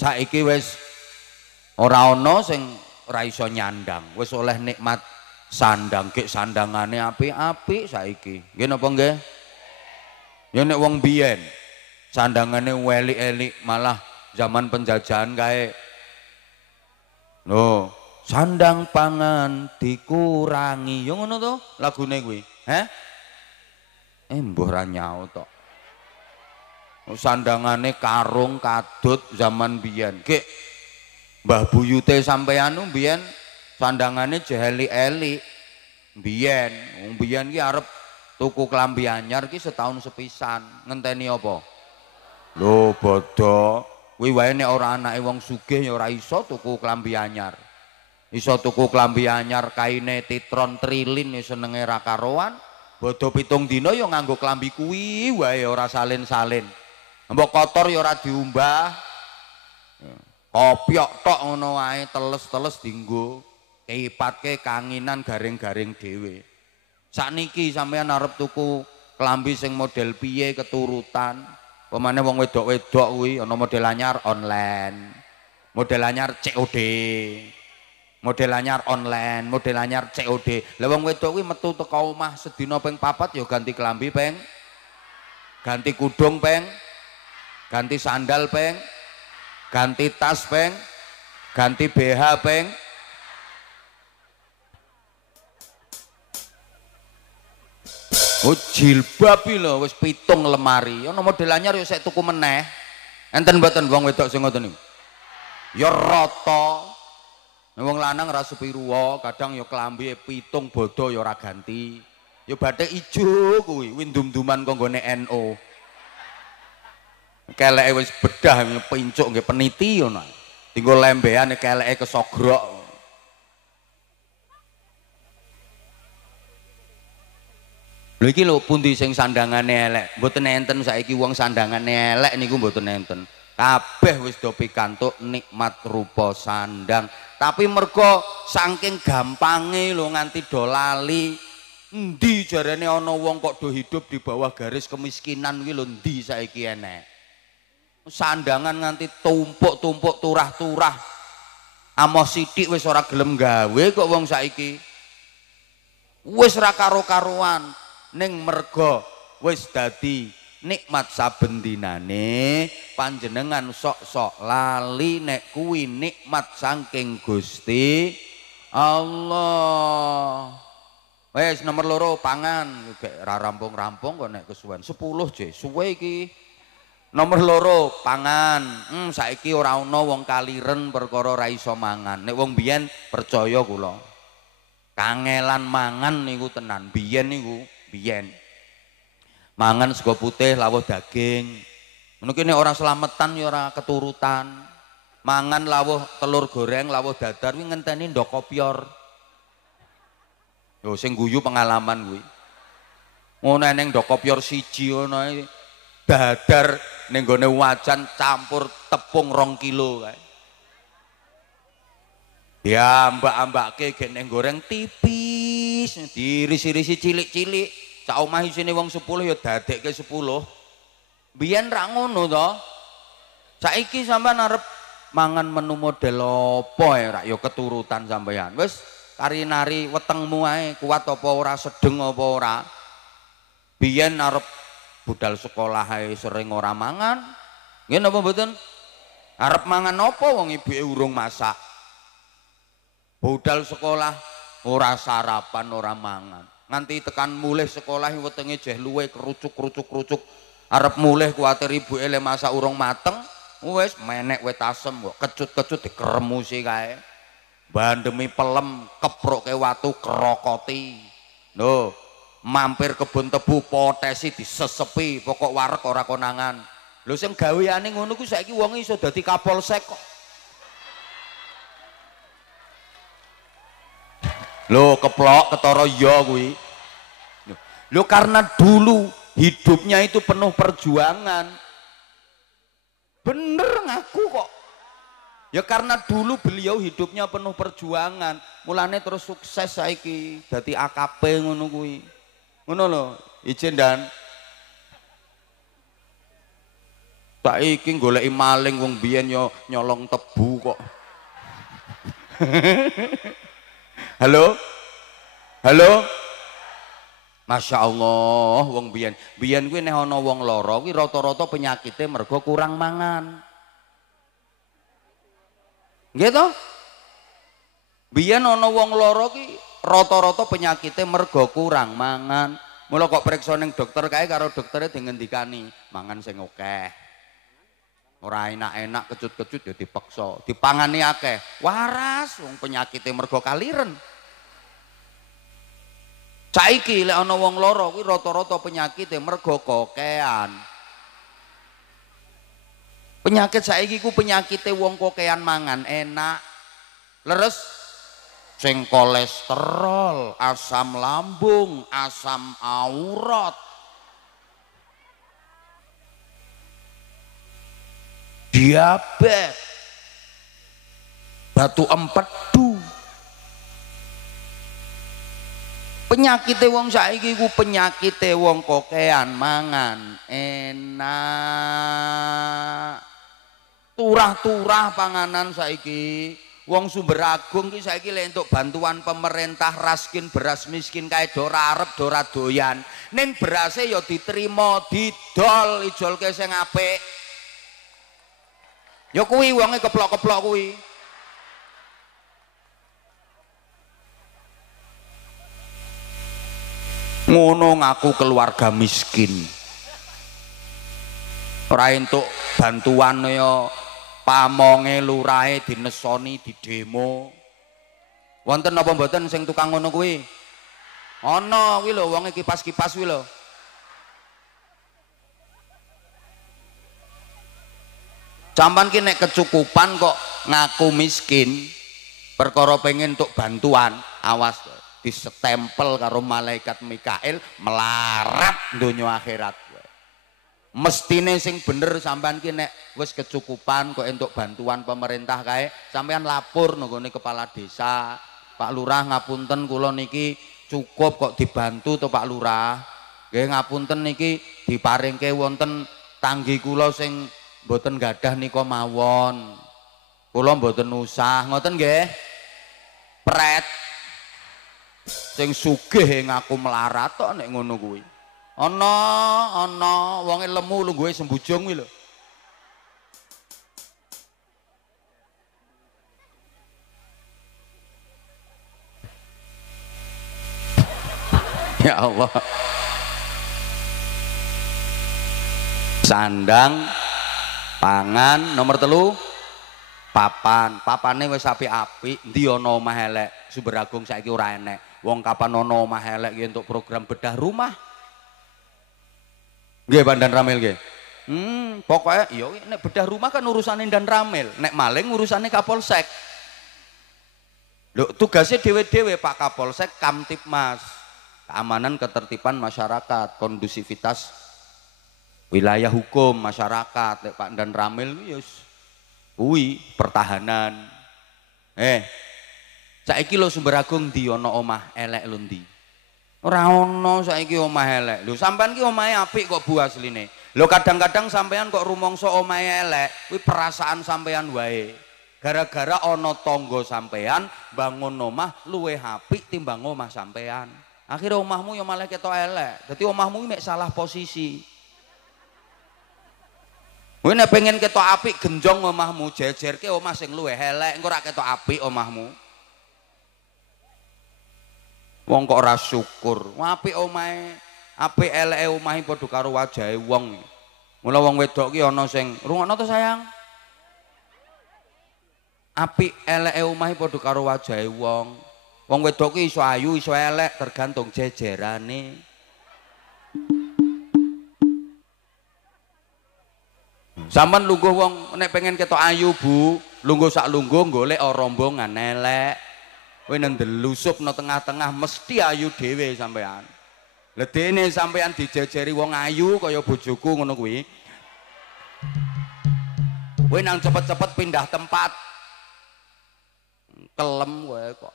Saiki wis ora ana sing ora iso nyandang, wis oleh nikmat sandang, gek sandangane apik-apik saiki. Nggih napa nggih? Ya nek wong biyen sandangane welik-elik malah zaman penjajahan kae. Lho, sandang pangan dikurangi. Ya ngono to lagune kuwi. Heh? Mbuh ra nyaut tok. Sandangane karung kadut zaman biyen. Gek Mbah buyute sampeyan biyen sandangane jehelik-elik. Biyen, wong biyen ki arep tuku klambi anyar ki setahun sepisan. Ngenteni apa? Lho bodho, kuwi wae nek ora anake wong sugih ya ora iso tuku klambi anyar. Iso tuku klambi anyar kaine titron trilin ya senenge ra karoan. Bodho 7 dina ya nganggo klambi kuwi wae ora salin-salin. Mbok kotor ya ora diumbah. Kopyok tok ngono wae teles-teles dienggo. Keipatke kanginan garing-garing dhewe. Sakniki sampeyan arep tuku klambi sing model piye keturutan. Pemane wong wedok-wedok kuwi ana model anyar online. Model anyar COD. Model anyar online, model anyar COD. Lah wong wedok kuwi metu teko omah sedina ping 4 ya ganti klambi peng. Ganti kudung peng. Ganti sandal peng. Ganti tas peng. Ganti BH peng. Oh jilbab iki lho wis 7 lemari. Ana model anyar ya sik tuku meneh. Enten mboten wong wedok sing ngoten niku? Ya rata. Wong lanang ra sepiru wae, kadang ya klambi 7 bodo ya ora ganti. Ya bathik ijo kuwi, ndum-nduman kanggo NU. Keleke wis bedah pincuk nggih peniti ngono. Tinggo lembean keleke kesogrok. Lho iki lho pundi sing sandangane elek. Mboten enten saiki wong sandangane elek niku mboten enten. Kabeh wis do pikantuk nikmat rupa sandang. Tapi mergo saking gampange lho nganti do lali. Endi jarane ana wong kok do hidup di bawah garis kemiskinan kuwi lho endi saiki enek. Sandangan nganti tumpuk-tumpuk turah-turah. Amos sithik wis ora gelem gawe kok wong saiki. Wis ra karo-karuan. Ning mergo wis dadi nikmat saben dinane panjenengan sok-sok lali nek kuwi nikmat saking Gusti Allah. Wis nomor 2 pangan gek ra rampung-rampung kok nek kesuwen 10 je suwe iki. Nomor 2 pangan. Saiki ora ana wong kaliren perkara ra iso mangan. Nek wong biyen percaya kula. Kangelan mangan niku tenan. Biyen niku biyen mangan sego putih lawuh daging ngono ki nek ora slametan ya ora keturutan mangan lawuh telur goreng lawuh dadar kuwi ngenteni ndok kopior lho sing guyu pengalaman kuwi ngono ning ndok kopior siji ngono dadar ning gone wajan campur tepung 2 kilo kae ya mbak-mbake gek ning goreng tipis dirisi-risi cilik-cilik sak omah isine wong 10 ya dadekke 10 biyen ra ngono to saiki sampean arep mangan menu model apa ra ya keturutan sampean wis kari-nari wetengmu ae kuat apa ora sedeng apa ora biyen arep budal sekolah ae sering ora mangan nggih napa mboten arep mangan apa wong ibuke urung masak budal sekolah ora sarapan ora mangan nganti tekan mulih sekolah wetenge jeh luwe kerucuk arep mulih kuwatir ibuke le masak urung mateng wis menek wit asem kok kecut-kecut dikeremusi kae bandemi pelem keproke watu kerokoti lho mampir kebun tebu potesi disesepi pokok wareg ora konangan lho sing gaweane ngono ku saiki wong iso dadi kapolsek kok Loh keplok ketara ya kuwi. Loh karena dulu hidupnya itu penuh perjuangan. Bener ngaku kok. Ya karena dulu beliau hidupnya penuh perjuangan. Mulane terus sukses saiki dadi AKP ngono kuwi. Ngono lho, izin dan Saiki goleki maling wong biyen yo nyolong tebu kok. Halo? Halo? Masya Allah, wong biyen kuwi nek ana wong lara kuwi rata-rata penyakite mergo kurang mangan. Nggih to? Biyen ana wong lara ki rata-rata penyakite mergo kurang mangan. Mula kok periksa ning dokter kae karo doktere dingendikani, mangan sing akeh. Ora enak-enak kecut-kecut ya dipaksa, dipangani akeh. Waras wong penyakite mergo kaliren. Saiki lek ana wong lara kuwi rata-rata penyakite mergo kokean. Penyakit saiki ku penyakite wong kokean mangan enak. Leres sing kolesterol, asam lambung, asam aurat. Diabetes, batu empedu. Penyakite wong saiki ku penyakite wong kokean mangan enak. Turah-turah panganan saiki. Wong Sumber Agung ki saiki lek entuk bantuan pemerintah raskin beras miskin kae do ora arep do ora doyan. Ning berase ya diterima, didol, ijolke sing apik. Ya kuwi wonge keplok-keplok kuwi. Ngono ngaku keluarga miskin. Ora entuk bantuan ya pamonge lurahe dinesoni di demo. Wonten apa mboten sing tukang ngono kuwi? Ana kuwi lho wonge kipas-kipas kuwi lho. Sampan ki nek kecukupan kok ngaku miskin perkara pengen untuk bantuan, awas disestempel karo malaikat Mikail melarat donya akhirat. Mestine sing bener sampean ki nek wis kecukupan kok entuk bantuan pemerintah kae, sampean lapor nggone kepala desa, Pak Lurah ngapunten kula niki cukup kok dibantu to Pak Lurah. Nggih ngapunten niki diparingke wonten tanggi kula sing mboten gadah nika mawon. Kula mboten usah, ngoten nggih. Pret. Sing sugih ngaku melarat tok nek ngono kuwi. Ana wonge lemu lungguhe sembujung kuwi lho. Ya Allah. Sandang pangan nomor telu papane wis apik-apik ndi ana omah elek. Sumber Agung saiki ora enek wong kapan ana omah elek ki untuk program bedah rumah nggih Pandan Ramil nggih. Pokoknya iya nek bedah rumah kan urusane Dan Ramil, nek maling urusane Kapolsek. Lho tugasnya dewe-dewe Pak Kapolsek Kamtipmas, keamanan ketertiban masyarakat, kondusivitas wilayah hukum masyarakat. Pak Dan Ramil wis kuwi pertahanan. Saiki lho Sumber Agung ndi ana omah elek lho ndi? Ora ana saiki omah elek. Lho sampean ki omahe apik kok Bu asline. Lho kadang-kadang sampean kok rumangsa omahe elek, kuwi perasaan sampean wae. Gara-gara ana tangga sampean bangun omah luwih apik timbang omah sampean. Akhire omahmu ya malah ketok elek. Dadi omahmu mek salah posisi. Kowe nek pengen ketok apik genjong omahmu, jejerke omah sing luwih elek, engko ora ketok apik omahmu. Wong kok ora syukur. Apik omahe, apik eleke omahe padha karo wajahe wong. Mula wong wedok ki ana sing rungokno to sayang. Apik eleke omahe padha karo wajahe wong. Wong wedok ki iso ayu, iso elek tergantung jejerane. Sampeyan lungguh wong nek pengen ketok ayu Bu, lungguh sak lungguh golek rombongan elek. Kowe ndelusupno tengah-tengah mesti ayu dhewe sampean. Lah dene sampean dijejeri wong ayu kaya bojoku ngono kuwi. Kowe nang cepet-cepet pindah tempat. Kelem kowe kok.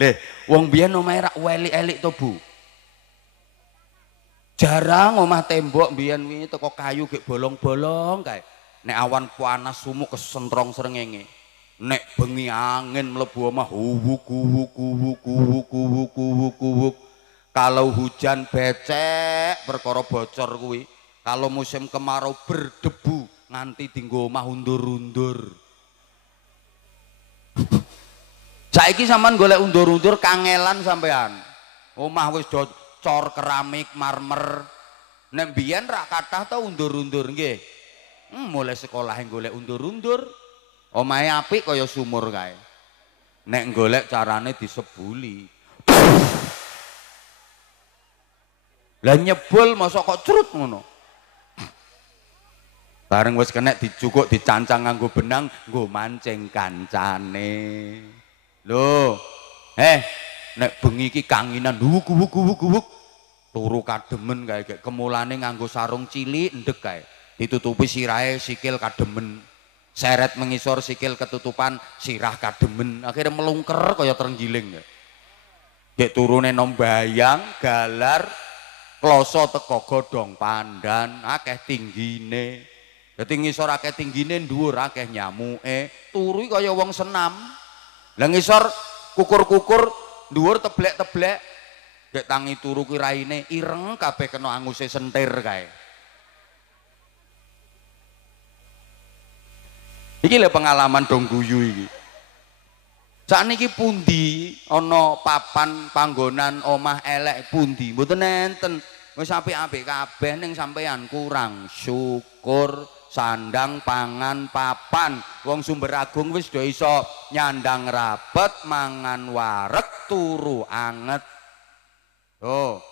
Leh, wong biyen omahe rak elik-elik to Bu. Jarang omah tembok mbiyen wingi teko kayu gek bolong-bolong kae. Nek awan panas sumuk kesentrong srengenge. Nek bengi angin mlebu omah huwuk huwuk huwuk huwuk huwuk huwuk huwuk. Kalau hujan becek perkara bocor kuwi. Kalau musim kemarau berdebu nganti dinggo omah undur-undur. Saiki sampean golek undur-undur kangelan sampean. Omah wis do cor keramik marmer. Nek mbiyen rak kathah ta undur-undur nggih. Mulai sekolah yang golek undur-undur. Omahe apik kaya sumur kae. Nek golek carane disebuli. Lah nyebul masa kok crut ngono. Bareng wis kenek dicukuk dicancang nganggo benang, nggo mancing kancane. Lho, nek bengi iki kanginan wuk turu kademen kae gek kemulane nganggo sarung cilik ndek kae. Ditutupi sirahe sikil kademen. Seret mengisor sikil ketutupan sirah kademen. Akhirnya melungker kaya terenggiling. Gek turune nombayang, galar, kloso teko godhong pandan, akeh tinggine. Dadi ngisor akeh tinggine dhuwur akeh nyamuke, turu kaya wong senam. Lah ngisor kukur-kukur dhuwur teblek-teblek. Gek tangi turu ki raine ireng kabeh kena anguse sentir kae. Iki lho pengalaman dong guyu iki. Sakniki pundi ana papan panggonan omah elek pundi? Mboten enten. Wis apik-apik kabeh ning sampeyan kurang syukur. Sandang pangan papan wong Sumber Agung wis do iso nyandang rapet mangan wareg turu anget. Oh.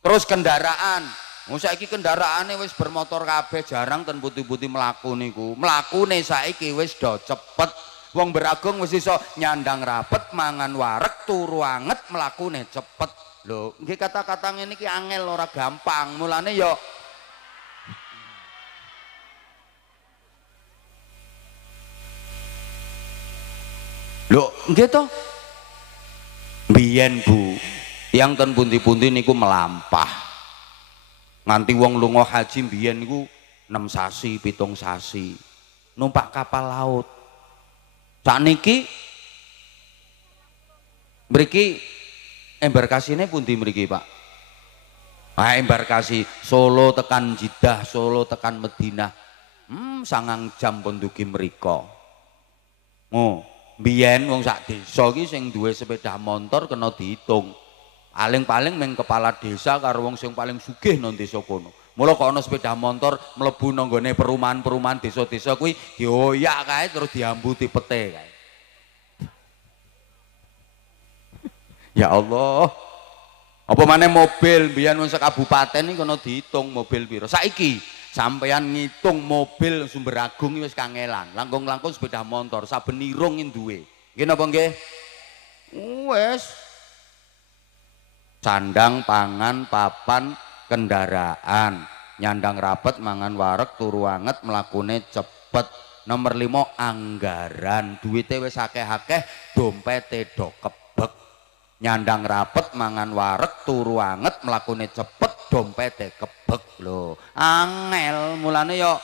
Terus kendaraan. Saiki kendaraane wis bermotor kabeh jarang ten putih-putih mlaku niku. Mlakune saiki wis do cepet. Wong Beragung wis iso nyandang rapet mangan wareg turu anget mlakune cepet. Lho, nggih kata-kata ngene iki angel ora gampang. Mulane ya lho, nggih to. Biyen Bu, tiyang ten pundi-pundi niku melampah. Nganti wong lunga haji biyen niku 6 sasi, 7 sasi. Numpak kapal laut. Sakniki mriki embarkasine pundi mriki, Pak? Embarkasi Solo tekan Jeddah, Solo tekan Madinah. 9 jam pendugi mriko. Oh. Biyen wong sak desa iki sing duwe sepeda motor kena diitung. Paling-paling meng kepala desa karo wong sing paling sugih nang desa kono. Mula kok ana sepeda motor mlebu nang gone perumahan-perumahan desa-desa kuwi dioyak kae terus diambuti pete kae. Ya Allah. Apa maneh mobil biyen wong sak kabupaten iki kena diitung mobil piro. Saiki sampeyan ngitung mobil Sumber Agung wis kangelan. Langkung-langkung sepeda motor saben irung duwe. Nggih napa nggih? Wis. Sandang, pangan, papan, kendaraan. Nyandang rapet, mangan wareg, turu anget, mlakune cepet. Nomor 5 anggaran. Duwite wis akeh-akeh, dompete do kebek. Nyandang rapet, mangan wareg, turu anget, mlakune cepet, dompete kebek lho. Angel mulane yo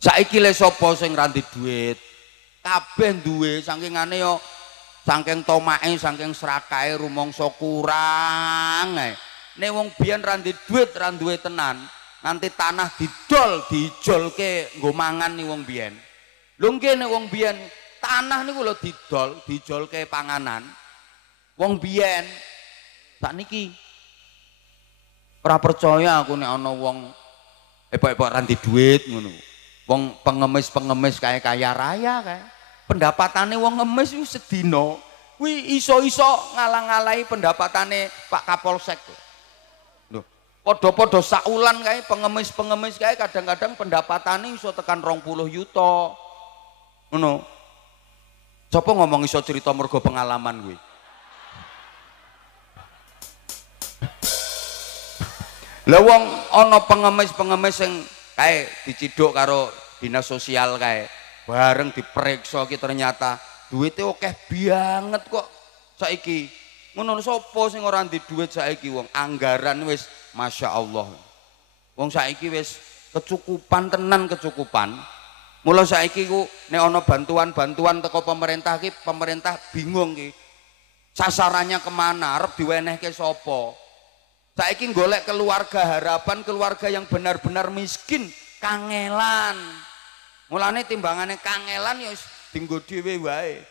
saiki le sapa sing ra ndek dhuwit? Kabeh duwe sakingane yo saking tomake, saking srakae rumangsa kurang ae. Nek wong biyen ra ndek dhuwit, ra duwe tenan, nganti tanah didol, dijolke nggo mangan ni wong biyen. Lho nggih nek wong biyen tanah niku lho didol, dijolke panganan. Wong biyen sakniki ora percaya aku nek ana wong epok-epok ra ndek dhuwit ngono. Wong pengemis-pengemis kae kaya raya kae. Pendapatane wong ngemis ku sedina kuwi iso-iso ngalang-alahi pendapatane Pak Kapolsek. Lho, padha-padha saulan kae pengemis-pengemis kae kadang-kadang pendapatane iso tekan 20 yuta. Ngono. Sapa ngomong iso cerita mergo pengalaman kuwi? Lah wong ana pengemis-pengemis sing kae diciduk karo dinas sosial kae bareng diperiksa ki ternyata duitnya akeh banget kok saiki. Ngono sapa sing ora ndek dhuwit saiki wong anggaran wis Masya Allah. Wong saiki wis kecukupan tenan kecukupan. Mula saiki ku nek ana bantuan-bantuan teko pemerintah ki pemerintah bingung ki. Sasarannya kemana? Arep diwenehke sapa? Saiki golek keluarga harapan, keluarga yang benar-benar miskin, kangelan. Mulane timbangane kangelan ya wis dienggo dhewe wae.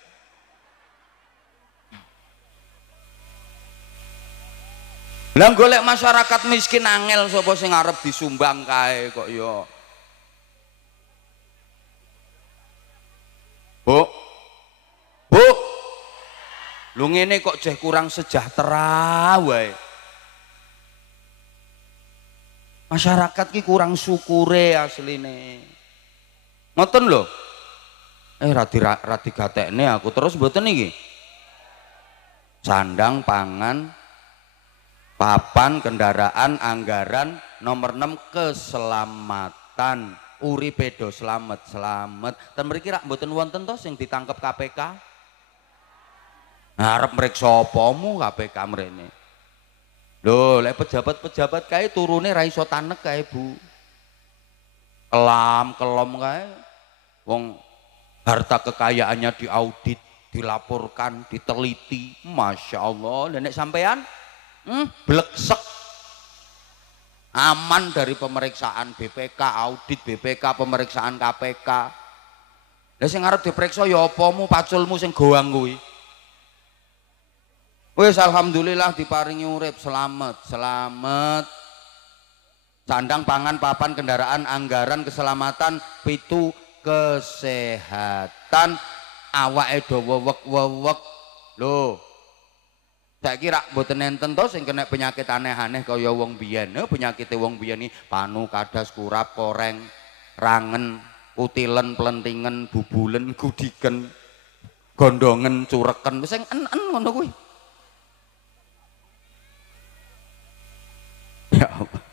Lah golek masyarakat miskin angel sapa sing arep disumbang kae kok ya. Bu. Bu. Lu ngene kok jeh kurang sejahtera wae. Masyarakat ki kurang syukure asline. Ngoten lho. Radi gatekne aku terus mboten iki. Sandang pangan papan kendaraan anggaran nomor 6 keselamatan uripe do slamet ten mriki rak mboten wonten to sing ditangkep KPK arep mriksa apamu KPK mrene lho lek pejabat-pejabat kae turune ra iso tanek kae Bu kelom kae wong harta kekayaannya diaudit dilaporkan diteliti Masya Allah dan nek sampean bleksek aman dari pemeriksaan BPK audit BPK pemeriksaan KPK lah sing arep diperiksa ya apamu paculmu sing goang kuwi wis alhamdulillah diparingi urip selamat sandang pangan papan kendaraan anggaran keselamatan pitu kesehatan awake do wewek lho saya kira mboten enten to sing kena penyakit aneh-aneh kaya wong biyen. Penyakite wong biyen iki panu, kadas, kurap, koreng, rangen, utilen, plentingen, bubulen, gudiken, gondongen, cureken, sing en-en ngono kuwi. Ya Allah.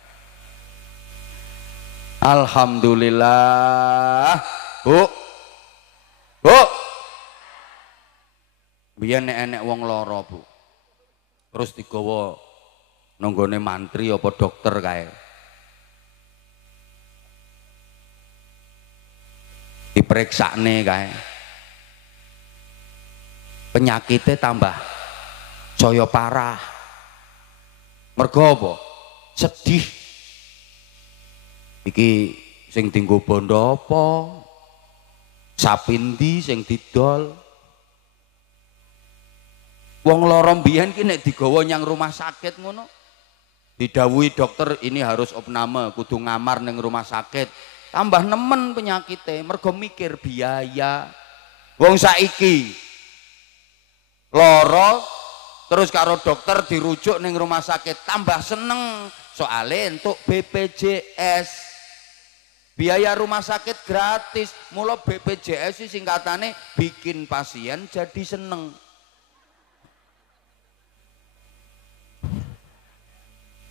Alhamdulillah. Bu. Bu. Biyen nek enek wong lara, Bu. Terus digawa nanggone mantri apa dokter kae diperiksane kae penyakitnya tambah saya parah mergo apa sedih iki sing dienggo bondo apa sapindi sing didol wong lara mbiyen ki nek digawa nyang rumah sakit ngono didhawuhi dokter ini harus opname kudu ngamar ning rumah sakit tambah nemen penyakite mergo mikir biaya wong saiki lara terus karo dokter dirujuk ning rumah sakit tambah seneng soalnya untuk BPJS biaya rumah sakit gratis mula BPJS singkatane bikin pasien jadi seneng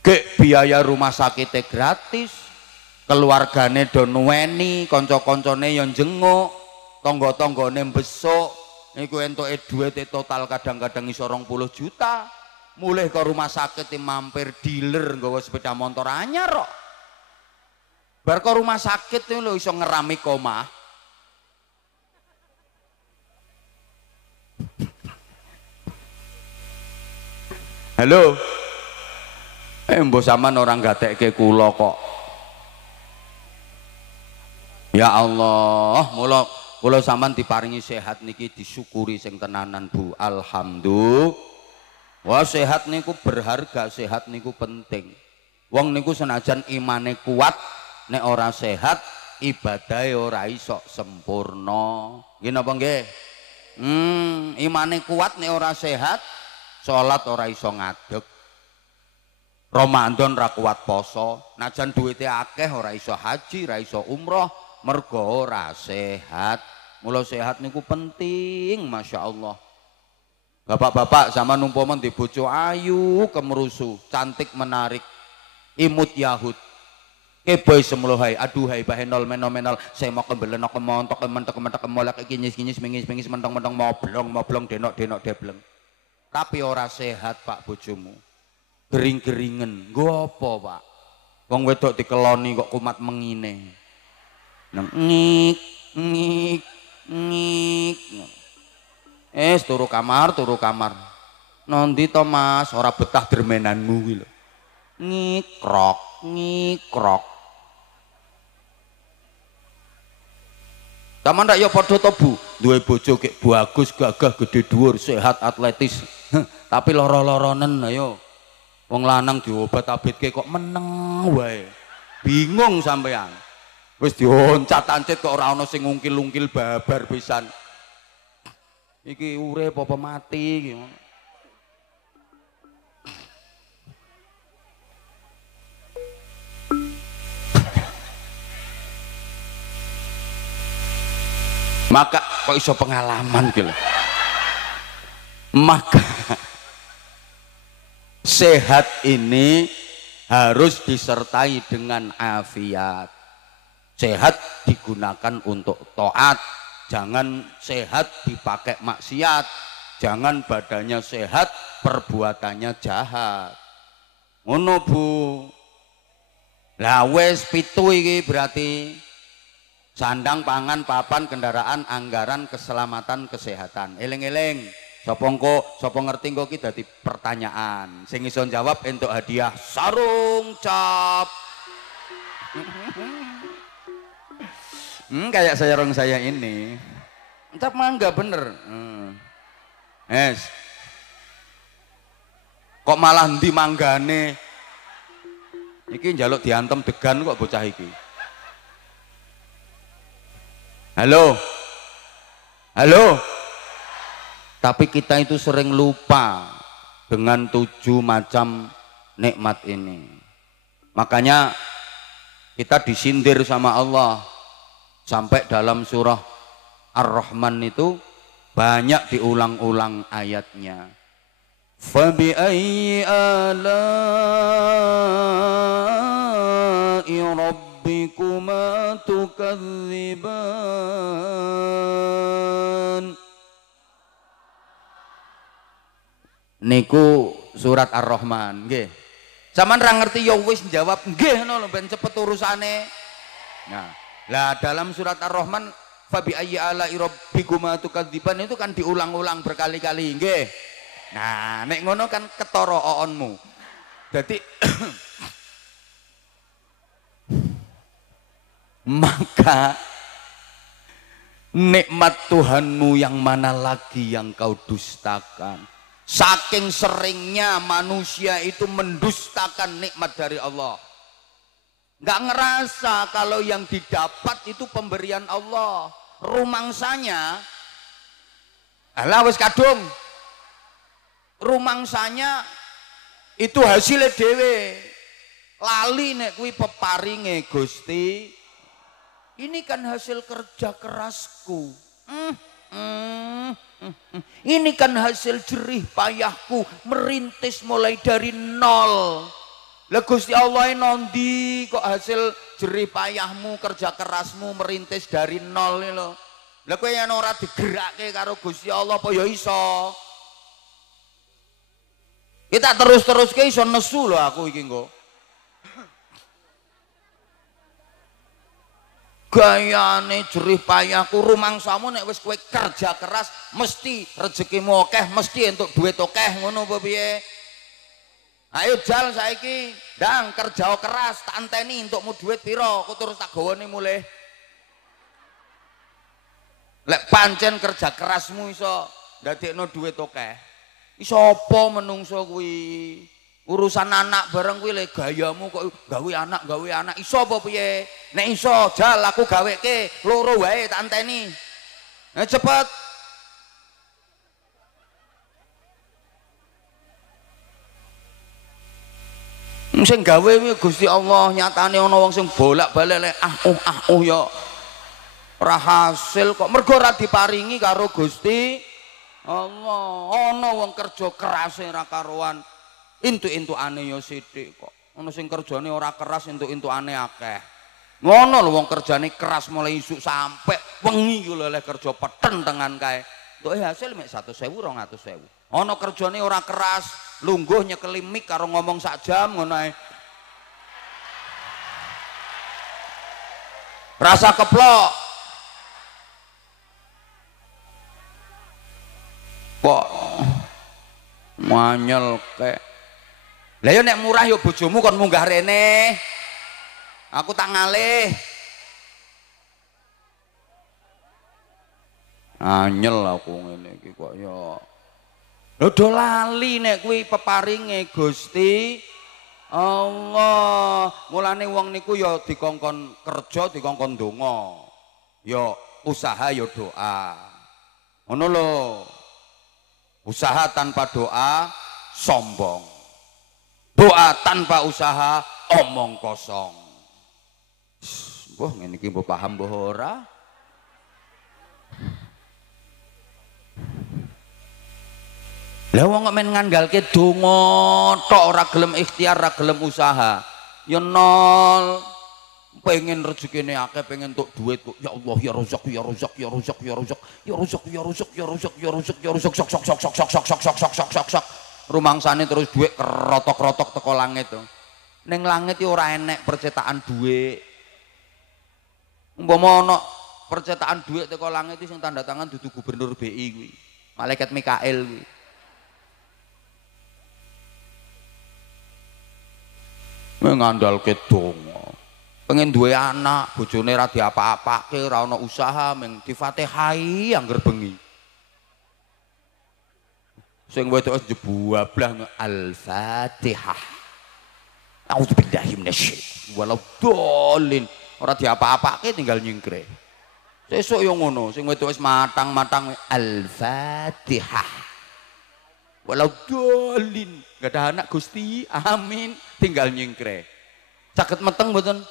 Gek biaya rumah sakitnya gratis, keluargane do nuweni, konco-koncone yang jenguk, tonggo-tonggone besok, niku entuke duwite total kadang-kadang iso 20 juta. Mulih ke rumah sakit mampir dealer nggawa sepeda motor anyar kok. Bar ke rumah sakit itu lho iso ngerami koma. Halo. Mbok sampean orang gatekke kula kok. Ya Allah, mula sampean diparingi sehat niki disyukuri sing tenanan Bu. Alhamdulillah. Wah sehat niku berharga, sehat niku penting. Wong niku senajan imane kuat, nek ora sehat ibadahe ora iso sempurna. Nggih napa nggih? Imane kuat nek ora sehat, salat ora iso ngadeg. Ramadan ra kuat poso, najan duwite akeh ora iso haji, ra iso umroh, mergo ora sehat. Mula sehat niku penting, Masya Allah. Bapak-bapak sama numpomen di bojo ayu kemerusu, cantik menarik, imut yahud. Keboy semlohai, aduhai bahenol menomenol, saya mau kembelen aku montok mentok molek kinyis mingis mentong moblong denok debleng. tapi ora sehat Pak bojomu. Gering-geringen. Nggo apa, Pak? Wong wedok dikeloni kok kumat mengine. Nang ngik ngik ngik. Turu kamar, turu kamar. Nondi to Mas, ora betah dermenanmu kuwi lho. Ngikrok, ngikrok. Taman rak ya padha to Bu, duwe bojo kek bagus, gagah, gede dhuwur, sehat, atletis. Tapi lara-laranen ayo. Wong lanang diobat abetke kok meneng wae. Bingung sampean. Wis dioncat-ancit kok ora ana sing ngungkil-ungkil babar pisan. Iki urip apa mati iki. Maka kok iso pengalaman gitu. Maka sehat ini harus disertai dengan afiat. Sehat digunakan untuk taat, jangan sehat dipakai maksiat, jangan badannya sehat perbuatannya jahat. Ngono Bu. Lah wis 7 iki berarti sandang, pangan, papan, kendaraan, anggaran, keselamatan, kesehatan. Eling-eling. Sapa ngerti engko ki dadi pertanyaan. Sing iso jawab entuk hadiah sarung cap. Kayak sarung saya ini. Entap mangga bener. Kok malah ndi manggane? Iki njaluk diantem degan kok bocah iki. Halo, halo. Tapi kita itu sering lupa dengan 7 macam nikmat ini. Makanya kita disindir sama Allah sampai dalam surah Ar-Rahman itu banyak diulang-ulang ayatnya. Fabi ayyi ala'i rabbikuma tukadziban. Niku surat Ar-Rahman nggih. Saman ra ngerti ya wis jawab nggih ngono lho ben cepet urusane. Nah, lah dalam surat Ar-Rahman fabi ayyi ala'i rabbikuma tukadziban itu kan diulang-ulang berkali-kali nggih. Nah, nek ngono kan ketara oonmu. Dadi maka nikmat Tuhanmu yang mana lagi yang kau dustakan? Saking seringnya manusia itu mendustakan nikmat dari Allah. Nggak ngerasa kalau yang didapat itu pemberian Allah. Rumangsanya, alah wis kadung. Rumangsanya itu hasilnya dewe. Lali nek kuwi peparinge Gusti. Ini kan hasil kerja kerasku. Ini kan hasil jerih payahku merintis mulai dari nol. Lah Gusti Allah nondi kok hasil jerih payahmu kerja kerasmu merintis dari nol ini lho. Lah kowe yen ora digerake karo Gusti Allah apa ya iso? Kita terus-terus ke iso nesu lho aku iki engko. Gayane jerih payahku rumangsamu nek wis kowe kerja keras mesti rezekimu akeh, mesti entuk duit akeh ngono apa piye? Ayo jal saiki, ndang kerja keras tak enteni entukmu duit pira, aku terus tak gawane mulih. Lek pancen kerja kerasmu iso ndadekno duit akeh. Iso apa menungso kuwi? Urusan anak bareng kuwi le gayamu kok gawe anak iso apa piye? Nek iso jal aku gaweke loro wae tak enteni. Nah cepet. Sing gawe kuwi Gusti Allah, nyatane ana wong sing bolak-balik le ya ora hasil kok mergo ora diparingi karo Gusti Allah. Ana wong kerja kerase ora karuan. Intu-intuane ya sithik kok. Ana sing kerjane ora keras intu-intuane akeh. Ngono lho wong kerjane keras mulai isuk sampai wengi ku lho kerja peteng tengan kae. Entuk hasil mek 100.000 200.000. ana kerjane ora keras, lungguh nyekeli mik karo ngomong sak jam ngono ae. Rasa keplok. Kok manyel kek. Lah yo nek murah yo bojomu kon munggah rene. Aku tak ngalih. Anyel aku ngene iki kok ya. Lho do lali nek kuwi peparinge Gusti Allah. Mulane wong niku ya dikongkon kerja, dikongkon donga. Ya usaha ya doa. Ngono lho. Usaha tanpa doa sombong. Doa tanpa usaha omong kosong. Wah ngene iki mbok paham mbok ora? Lah wong kok men ngandalke donga tok ora gelem ikhtiar, ora gelem usaha. Ya nol. Pengen rezekine akeh, pengen entuk duit kok. Ya Allah ya rozak ya rozak ya rozak ya rozak ya rozak ya rozak ya rozak ya rozak ya rozak sok sok sok sok sok sok sok sok sok sok sok sok. Rumangsane terus duit kerotok-rotok teko langit to. Ning langit ya ora enek percetakan duit. Umpama ana percetakan duit teko langit iki sing tanda tangan dudu gubernur BI kuwi. Malaikat Mikael kuwi. Ngandalke donga. Pengen duwe anak, bojone ra diapa-apake, ora ana usaha, mung difatihai angger bengi. Sing wedok jebablah Al-Fatihah. A'udzubillahi minasyaitonir walau dolin. Ora diapa-apake tinggal nyingkre. Sesuk yo ngono, sing wedok wis matang-matang Al-Fatihah. Walau dolin, gak ada anak Gusti, amin, tinggal nyingkre. Caket meteng mboten?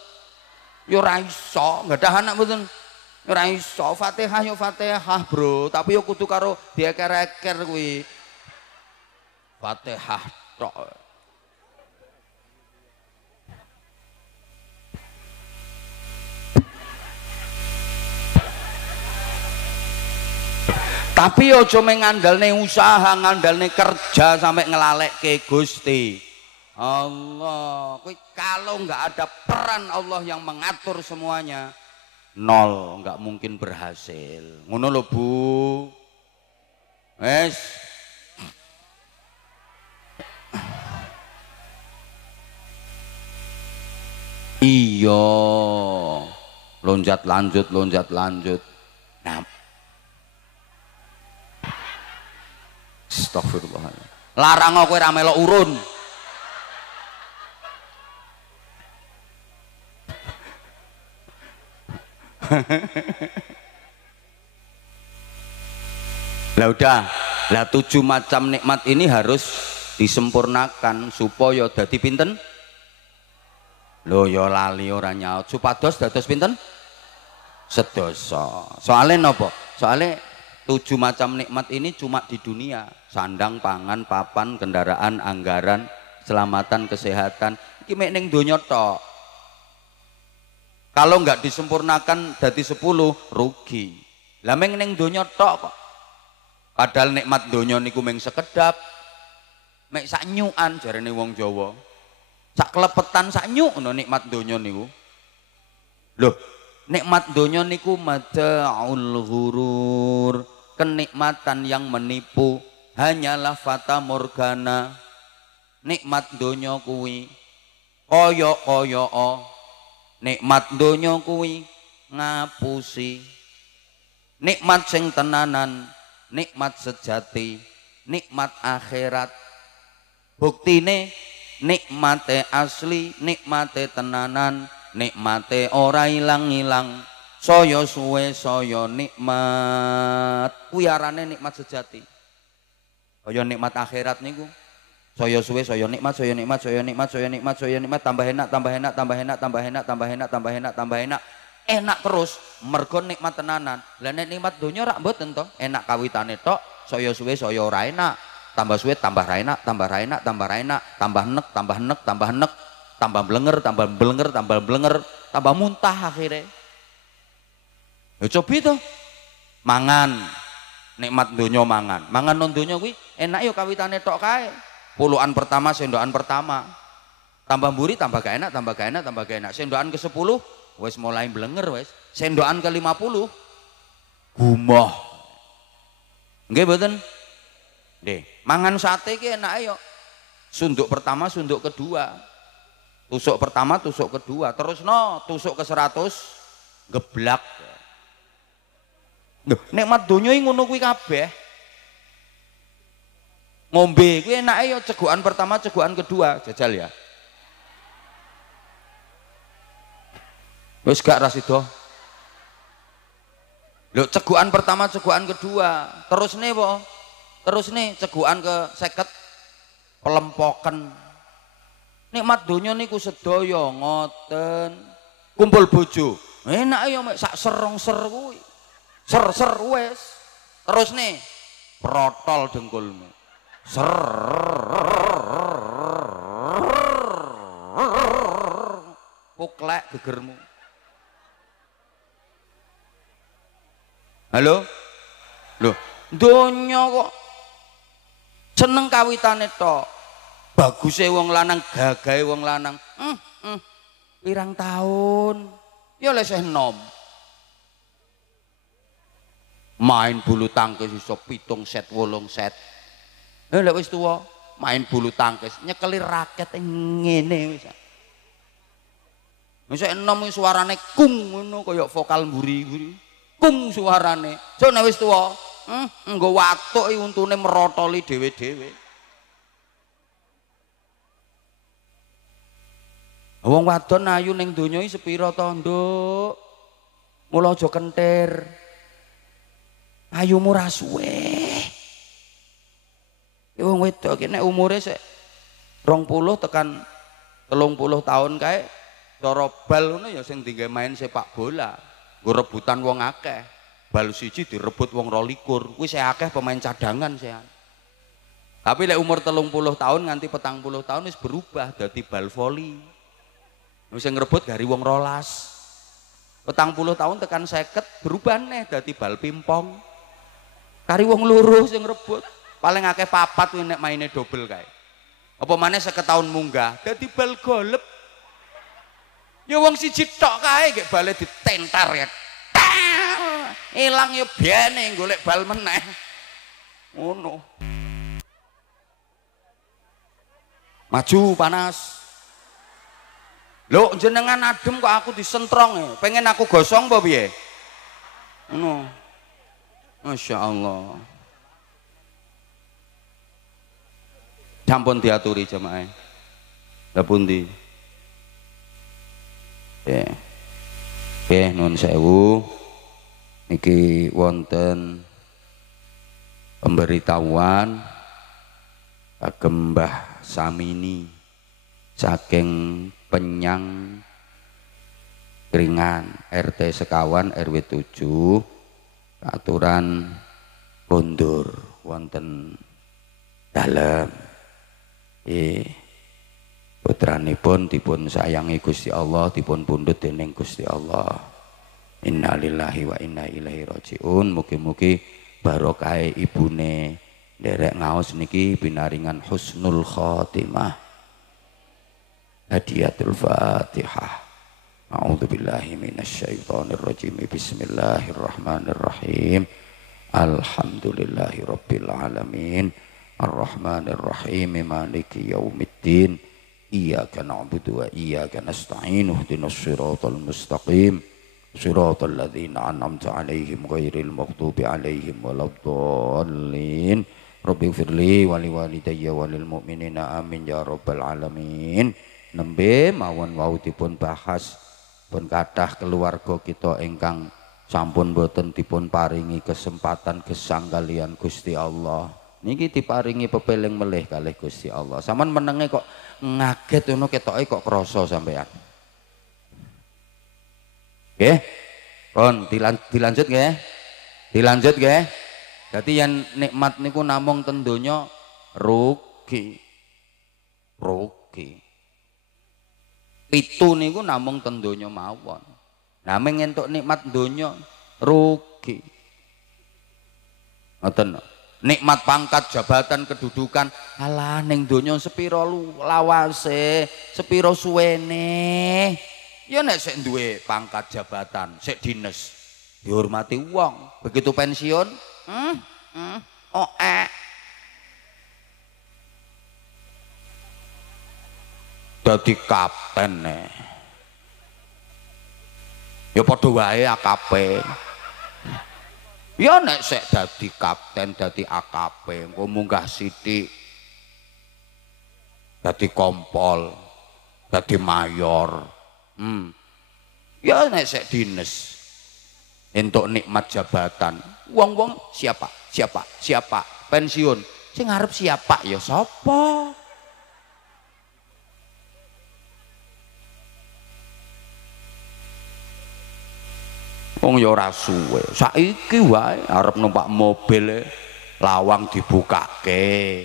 Yo ora iso, gak ada anak mboten? Yo ora iso, Fatihah yo Fatihah, Bro, tapi yo kudu karo dieker-eker kuwi. Fatihah tok. Tapi aja mengandalne usaha, ngandalne kerja sampai ngelalekke Gusti Allah. Kuwi kalau nggak ada peran Allah yang mengatur semuanya, nol, nggak mungkin berhasil. Ngono lho Bu. Wes. Iya. Lonjat lanjut, lonjat lanjut. Nah, astagfirullahaladzim. Larang kowe ra melok urun. Lah udah, lah 7 macam nikmat ini harus disempurnakan supaya dadi pinten? Lho ya lali ora nyaut. Supados dados pinten? Sedoso. Soalnya napa? Soalnya 7 macam nikmat ini cuma di dunia. Sandang, pangan, papan, kendaraan, anggaran, keselamatan, kesehatan. Iki mek ning donya tok. Kalau nggak disempurnakan dadi 10 rugi. Lah meng ning donya tok kok. Padahal nikmat donya niku meng sekedap. Mek sak nyukan jarene wong Jawa. Sak klepetan sak nyuk no nikmat donya niku. Loh, nikmat donya niku mata'ul ghurur. Kenikmatan yang menipu hanyalah fata morgana. Nikmat donya kuwi kaya nikmat donya kuwi ngapusi. Nikmat sing tenanan, nikmat sejati, nikmat akhirat. Buktine nikmate asli, nikmate tenanan, nikmate ora ilang-ilang. Saya suwe saya nikmat. Kuwi arane nikmat sejati. Kaya nikmat akhirat niku. Saya suwe saya nikmat, saya nikmat, saya nikmat, saya nikmat, saya nikmat, tambah enak, tambah enak, tambah enak, tambah enak, tambah enak, tambah enak, tambah enak. Enak terus mergo nikmat tenanan. Lah nek nikmat donya rak mboten to. Enak kawitane tok, saya suwe saya ora enak. Tambah suwe tambah ra enak, tambah ra enak, tambah ra enak, tambah nek, tambah nek, tambah nek, tambah blenger, tambah blenger, tambah blenger, tambah muntah akhirnya. Ya cobi to. Mangan nikmat donya mangan. Mangan non donya kuwi enak yo kawitane tok kae. Puluhan pertama, sendokan pertama. Tambah mburi tambah gak enak, tambah gak enak, tambah gak enak. Sendokan ke-10 wis mulai blenger wis. Sendokan ke-50 gumoh. Nggih mboten? Nggih, mangan sate ki enake yo. Sunduk pertama, sunduk kedua. Tusuk pertama, tusuk kedua. Terus no, tusuk ke 100 geblak. Nikmat donya ngono kuwi kabeh. Ngombe kuwi enake yo cegukan pertama, cegukan kedua, jajal ya. Wis gak rasido. Lho cegukan pertama, cegukan kedua. Terus nih po. Terus nih cegukan ke 50 pelempoken. Nikmat donya niku sedaya ngoten. Kumpul bojo. Enak ya mek sak serong-ser kuwi. Ser-ser wis. Terus nih protol dengkulmu. Ser. Puklek gegermu. Halo? Loh, donya kok seneng kawitane tok. Baguse wong lanang, gagahe wong lanang. Pirang tahun ya leseh enom. Main bulu tangkis iso 7 set 8 set. Lha wis tuwa main bulu tangkis nyekeli raket ngene wis. Wis enom suarane kung ngono kaya vokal mburi-mburi. Kung suarane. So nek wis tuwa, nggo watuk iki untune merotoli dhewe-dhewe. Wong wadon ayu ning donya iki sepira to, Nduk? Mula aja kentir. Ayumu ra suwe. Wong wedok iki nek umure sik 20 tekan 30 tahun kae cara bal ngono ya sing dienggo main sepak bola. Nggo rebutan wong akeh. Bal siji direbut wong 22. Kuwi sik akeh pemain cadangan sean. Tapi lek umur 30 tahun nganti 40 tahun wis berubah dadi bal voli. Wis ngrebut gari wong 12. 40 tahun tekan 50 berubah neh dadi bal pimpong. Kari wong loro sing ngrebut. Paling akeh 4 kuwi nek maine dobel kae. Apa maneh 50 tahun munggah dadi bal golep. Ya wong siji tok kae gek bale ditentar ya. Ilang ya biane golek bal meneh. Ngono. Maju panas. Lho jenengan adem kok aku disentrong ya. Pengen aku gosong apa piye? Ngono. Masya Allah. Sampun diaturi jemaah. Lha pundi? Nun sewu. Niki wonten pemberitahuan kagem Mbah Samini saking Penyang Keringan RT sekawan RW 7 aturan kondur wonten dalem putranipun dipun sayangi Gusti Allah dipun pundhut dening Gusti Allah. Innalillahi wa inna ilaihi rajiun. Mugi-mugi barokah ibune nderek ngaos niki binaringan husnul khotimah. Hadiyatul Fatihah. A'udzubillahi minasyaitonir rajim. Bismillahirrahmanirrahim. Alhamdulillahi rabbil alamin. Arrahmanir rahim. Maliki yaumiddin. Iyyaka na'budu wa iyyaka nasta'in. Ihdinas siratal mustaqim. Siratal ladzina an'amta 'alaihim ghairil maghdubi 'alaihim waladdallin. Rabbighfirli wa liwalidayya walil mu'minina amin ya rabbal alamin. Nembe mawon wau dipun bahas pun kathah keluarga kita ingkang sampun boten dipun paringi kesempatan gesang kalian Gusti Allah. Niki diparingi pepeling melih kalih Gusti Allah. Saman menenge kok ngaget ngono ketoke kok krasa sampean. Nggih. Pun dilanjut nggih. Dilanjut nggih. Dadi yen nikmat niku namung ten donya rugi. Rugi. Pitu niku namung ten donya mawon. Namung entuk nikmat donya rugi. Ngoten. nikmat pangkat, jabatan, kedudukan. Alah ning donya sepiro lawase, sepiro suwene. Ya nek sik duwe pangkat jabatan, sik dinas, dihormati wong. Begitu pensiun, oh dadi kapten ya padha wae AKP. Ya nek sik dadi kapten, dadi AKP, engko munggah sithik dadi kompol, dadi mayor. Ya nek sik dinas entuk nikmat jabatan, wong-wong siapa pensiun, sing ngarep siapa ya sapa? Wong ya ora suwe saiki wae arep numpak mobil lawang dibukake.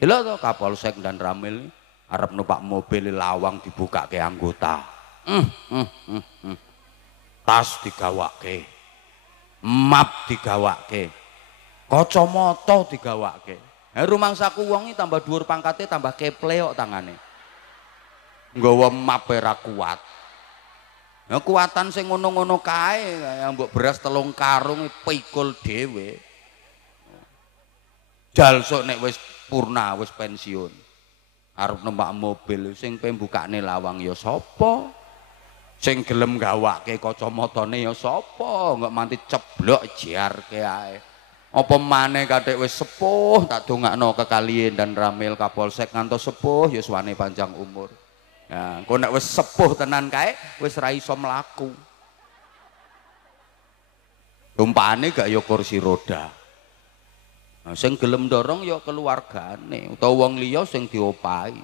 Lha to Kapolsek dan Ramil arep numpak mobil lawang dibukake anggota. Tas digawake, map digawake, kacamata digawake. Rumangsaku wong iki tambah dhuwur pangkate tambah keple kok tangane. Nggawa map ora kuat. Nah, kuatan sing ngono-ngono kae mbok beras 3 karung pikul dhewe. Jalsuk nek wis purna, wis pensiun. Arep numpak mobil sing pembukane lawang ya sapa? Sing gelem gawake kacamatane ya sapa? Enggak manti ceblok jiarke ae. Apa maneh kathik wis sepuh tak dongakno kekalien dan Ramil Kapolsek ngantos sepuh ya suwane panjang umur. Nah, kok nek wis sepuh tenan kae wis ra iso mlaku. Tumpakane gak ya kursi roda. Nah, sing gelem dorong ya keluargane utawa wong liya sing diopahi.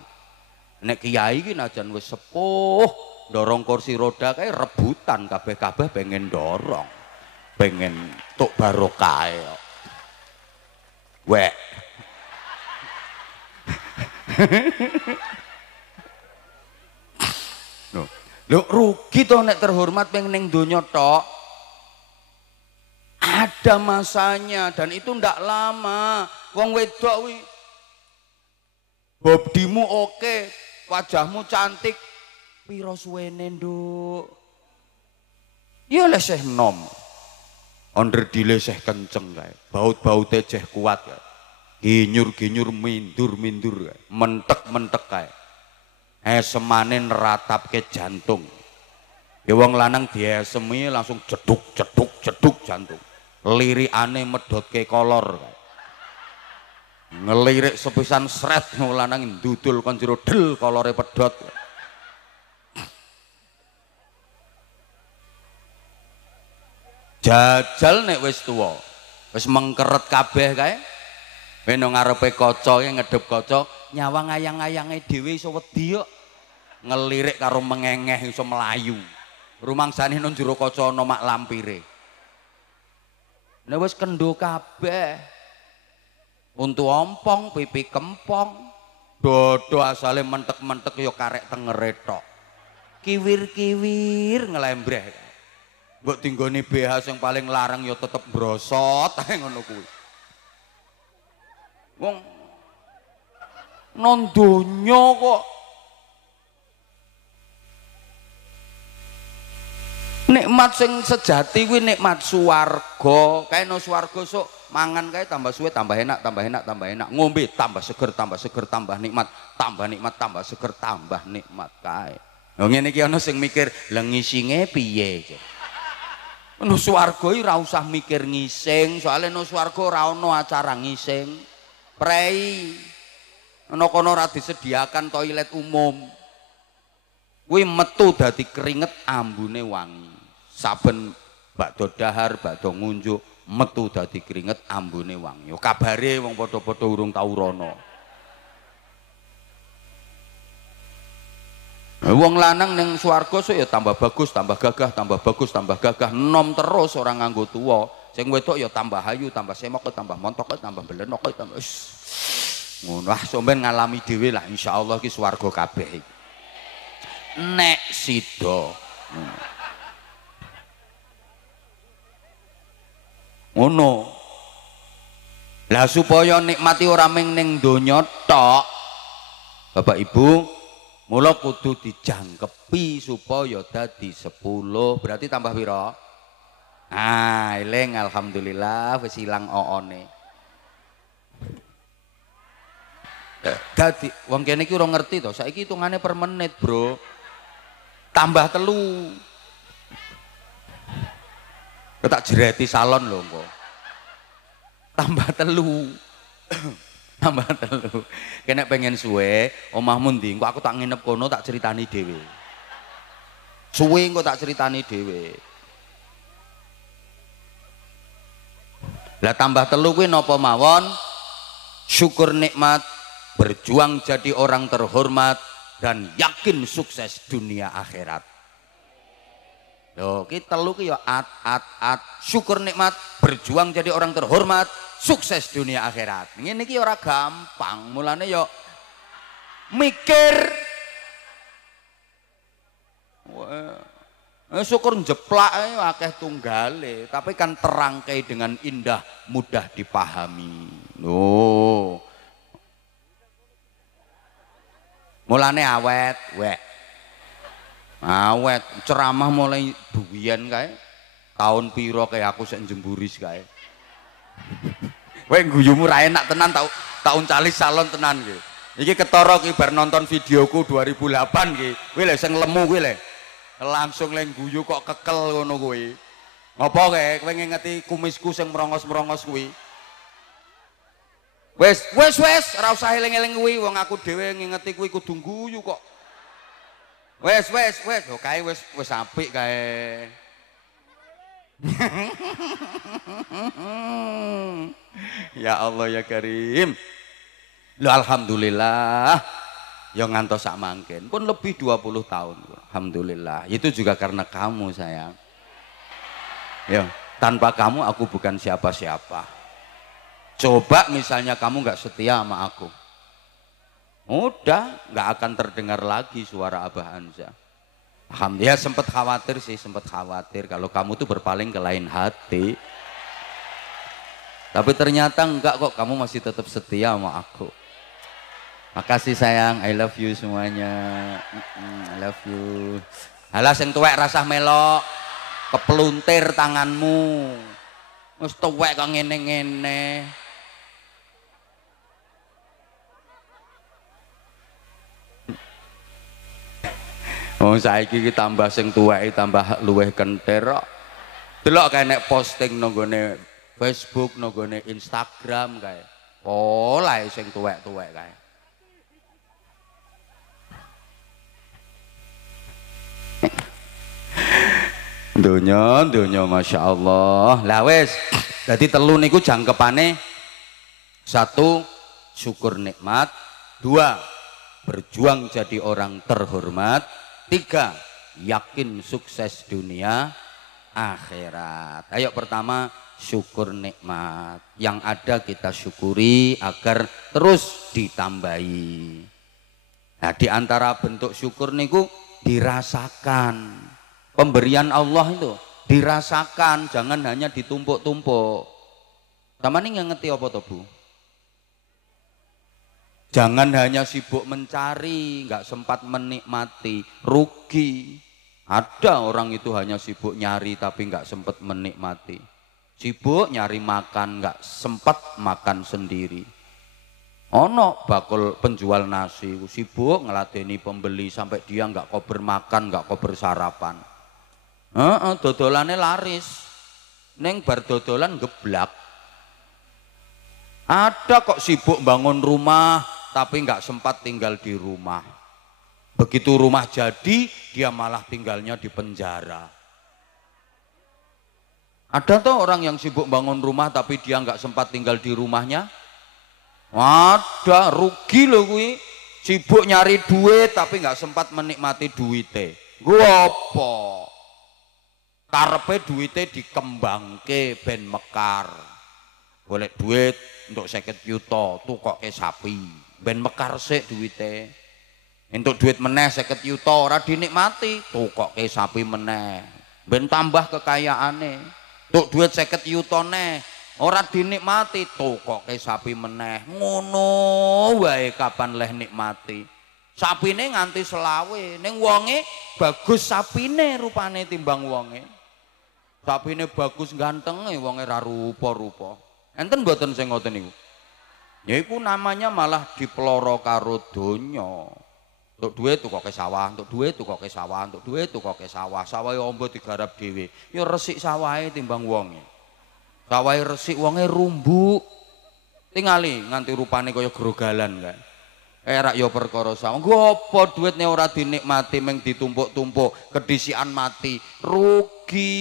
Nek kiai iki najan wis sepuh, dorong kursi roda kae rebutan kabeh-kabeh pengen dorong. Pengen tuk barokah. Wek. Lho rugi to nek terhormat pengen ning donya tok. Ada masanya dan itu ndak lama. Wong wedok kuwi bobdimu oke, wajahmu cantik, piro suwene nduk? Ya leseh nom. Onder dileseh kenceng kae. Baut-baute jeh kuat kae. Ginyur-ginyur mindur-mindur kae. Mentek-mentek kae. Semane neratapke jantung. Ya wong lanang diesemi langsung jeduk jantung. Lirikane medhotke kolor. Ngelirik sepisan sret wong lanang ndudul kon jero del kolore pedhot. Jajal nek wis tuwa, wis mengkeret kabeh kae. Ben nang ngarepe kaca ngedhep kaca, nyawang ayang-ayange dhewe iso wedi kok. Ngelirik karo mengengeh iso melayu. Rumangsane nang jero kaca ana mak lampire. Nek wis kendho kabeh. Untu ompong, pipi kempong, dodo asale mentek-mentek ya karek tengere tok. Kiwir-kiwir ngelembreh. Mbok tinggoni BH sing paling larang ya tetep brosot ae ngono kuwi. Wong non donya kok nikmat sing sejati kuwi nikmat swarga. Kae no swarga sok mangan kae tambah suwe tambah enak, tambah enak, tambah enak. Ngombe tambah seger, tambah nikmat, tambah seger, tambah nikmat kae. Lho ngene iki ana sing mikir, "Lah ngisinge piye?" No swarga iki ora usah mikir ngising, soalnya no swarga ora ana acara ngising. Prei. Ana kono ora disediakan toilet umum. Kuwi metu dadi keringet ambune wangi. Saben bakdo dahar, bakdo ngunjuk metu dadi keringet ambune wangi. Yo kabare wong padha-padha urung tau rono. Wong lanang ning swarga sok ya tambah bagus, tambah gagah, tambah bagus, tambah gagah, nom terus orang nganggo tuwa. Sing wedok ya tambah ayu, tambah semok, tambah montok, tambah belenok, tambah ngono. Ah sampeyan ngalami dhewe lah insyaallah iki swarga kabeh iki. Nek sida. Ngono. Lah supaya nikmati ora mung ning donya tok. Bapak Ibu, mula kudu dijangkepi supaya dadi 10. Berarti tambah pira? Ah, eling alhamdulillah wis ilang oone. Dadi wong kene iki ora ngerti to, saiki hitungane per menit, Bro. Tambah 3. Tak jereti salon lho engko. Tambah 3. Tambah 3. Kene pengen suwe, omahmu ndi? Engko aku tak nginep kono tak critani dhewe. Suwe engko tak critani dhewe. Lah tambah 3 kuwi napa mawon? Syukur nikmat, berjuang jadi orang terhormat, dan yakin sukses dunia akhirat. Loh, kita telu ki ya at. Syukur nikmat, berjuang jadi orang terhormat, sukses dunia akhirat. Ngene iki ora gampang. Mulane ya mikir. Syukur jeplak akeh tunggale, tapi kan terangkai dengan indah, mudah dipahami. Loh. Mulane awet, awet ceramah mulai buwian kae. Tahun piro kayak aku sek jemburis kae. Kowe guyumu ra enak tenan tak uncali salon tenan iki. Iki ketara ki bar nonton videoku 2008 ki. Kowe lho sing lemu kowe lho. Langsung leng guyu kok kekel ngono kuwi. Ngopo kowe ngingeti kumisku sing merongos-merongos kuwi? Wes ora usah eling-eling kuwi, wong aku dhewe ngingeti kuwi kudu guyu kok. Wes lho kae wis apik kae. Ya Allah ya Karim. Lho alhamdulillah ya ngantos sak mangken pun lebih 20 tahun. Alhamdulillah. Itu juga karena kamu sayang. Ya, tanpa kamu aku bukan siapa-siapa. Coba misalnya kamu nggak setia sama aku, udah nggak akan terdengar lagi suara Abah Anza. Alhamdulillah sempat khawatir kalau kamu tuh berpaling ke lain hati. Tapi ternyata enggak kok, kamu masih tetap setia sama aku. Makasih sayang, I love you semuanya. I love you. Halah sing tuwek rasah melok, kepeluntir tanganmu. Wis tuwek kok ngene-ngene. Oh saiki iki tambah sing tuweki tambah luweh kentir kok. Delok kae nek posting nanggone Facebook, nanggone Instagram kae. Pola sing tuwek-tuwek kae. Donya Masya Allah. Lah wis jadi 3 niku jangkepane. 1 syukur nikmat, 2 berjuang jadi orang terhormat, 3 yakin sukses dunia akhirat. Ayo pertama syukur nikmat, yang ada kita syukuri agar terus ditambahi. Nah di antara bentuk syukur niku dirasakan. Pemberian Allah itu dirasakan, jangan hanya ditumpuk-tumpuk. Taman ini ngerti apa toh Bu? Jangan hanya sibuk mencari, nggak sempat menikmati, rugi. Ada orang itu hanya sibuk nyari tapi nggak sempat menikmati. Sibuk nyari makan, nggak sempat makan sendiri. Ono bakul penjual nasi, sibuk ngeladeni pembeli sampai dia nggak kober makan, nggak kober sarapan. Dodolane laris, neng bar dodolan geblak. Ada kok sibuk bangun rumah tapi nggak sempat tinggal di rumah. Begitu rumah jadi dia malah tinggalnya di penjara. Ada tuh orang yang sibuk bangun rumah tapi dia nggak sempat tinggal di rumahnya. Ada, rugi loh kuwi. Sibuk nyari duit tapi nggak sempat menikmati duitnya. Gua apa? Karepe duitnya dikembangke ben mekar. Golek duit untuk 50 juta tukoke sapi ben mekar sik duitnya. Untuk duit meneh 50 juta ora dinikmati tukoke sapi meneh ben tambah kekayaane. Untuk duit 50 juta neh ora dinikmati tokoke sapi meneh ngono wae kapan leh nikmati sapine nganti selawe ning wonge bagus sapine rupane timbang wonge sapine bagus gantenge wonge ra rupa-rupa enten mboten sing ngoten niku ya iku namanya malah diploro karo donya untuk duit tukoke sawah untuk duit tukoke sawah untuk duit tukoke sawah sawahe ombo digarap dhewe ya resik sawahe timbang wonge sawahe resik wonge rumbuk tingali nganti rupane kaya grogalan kan erak ya perkara sawah ngopo duitne ora dinikmati meng ditumpuk-tumpuk kedisian mati rugi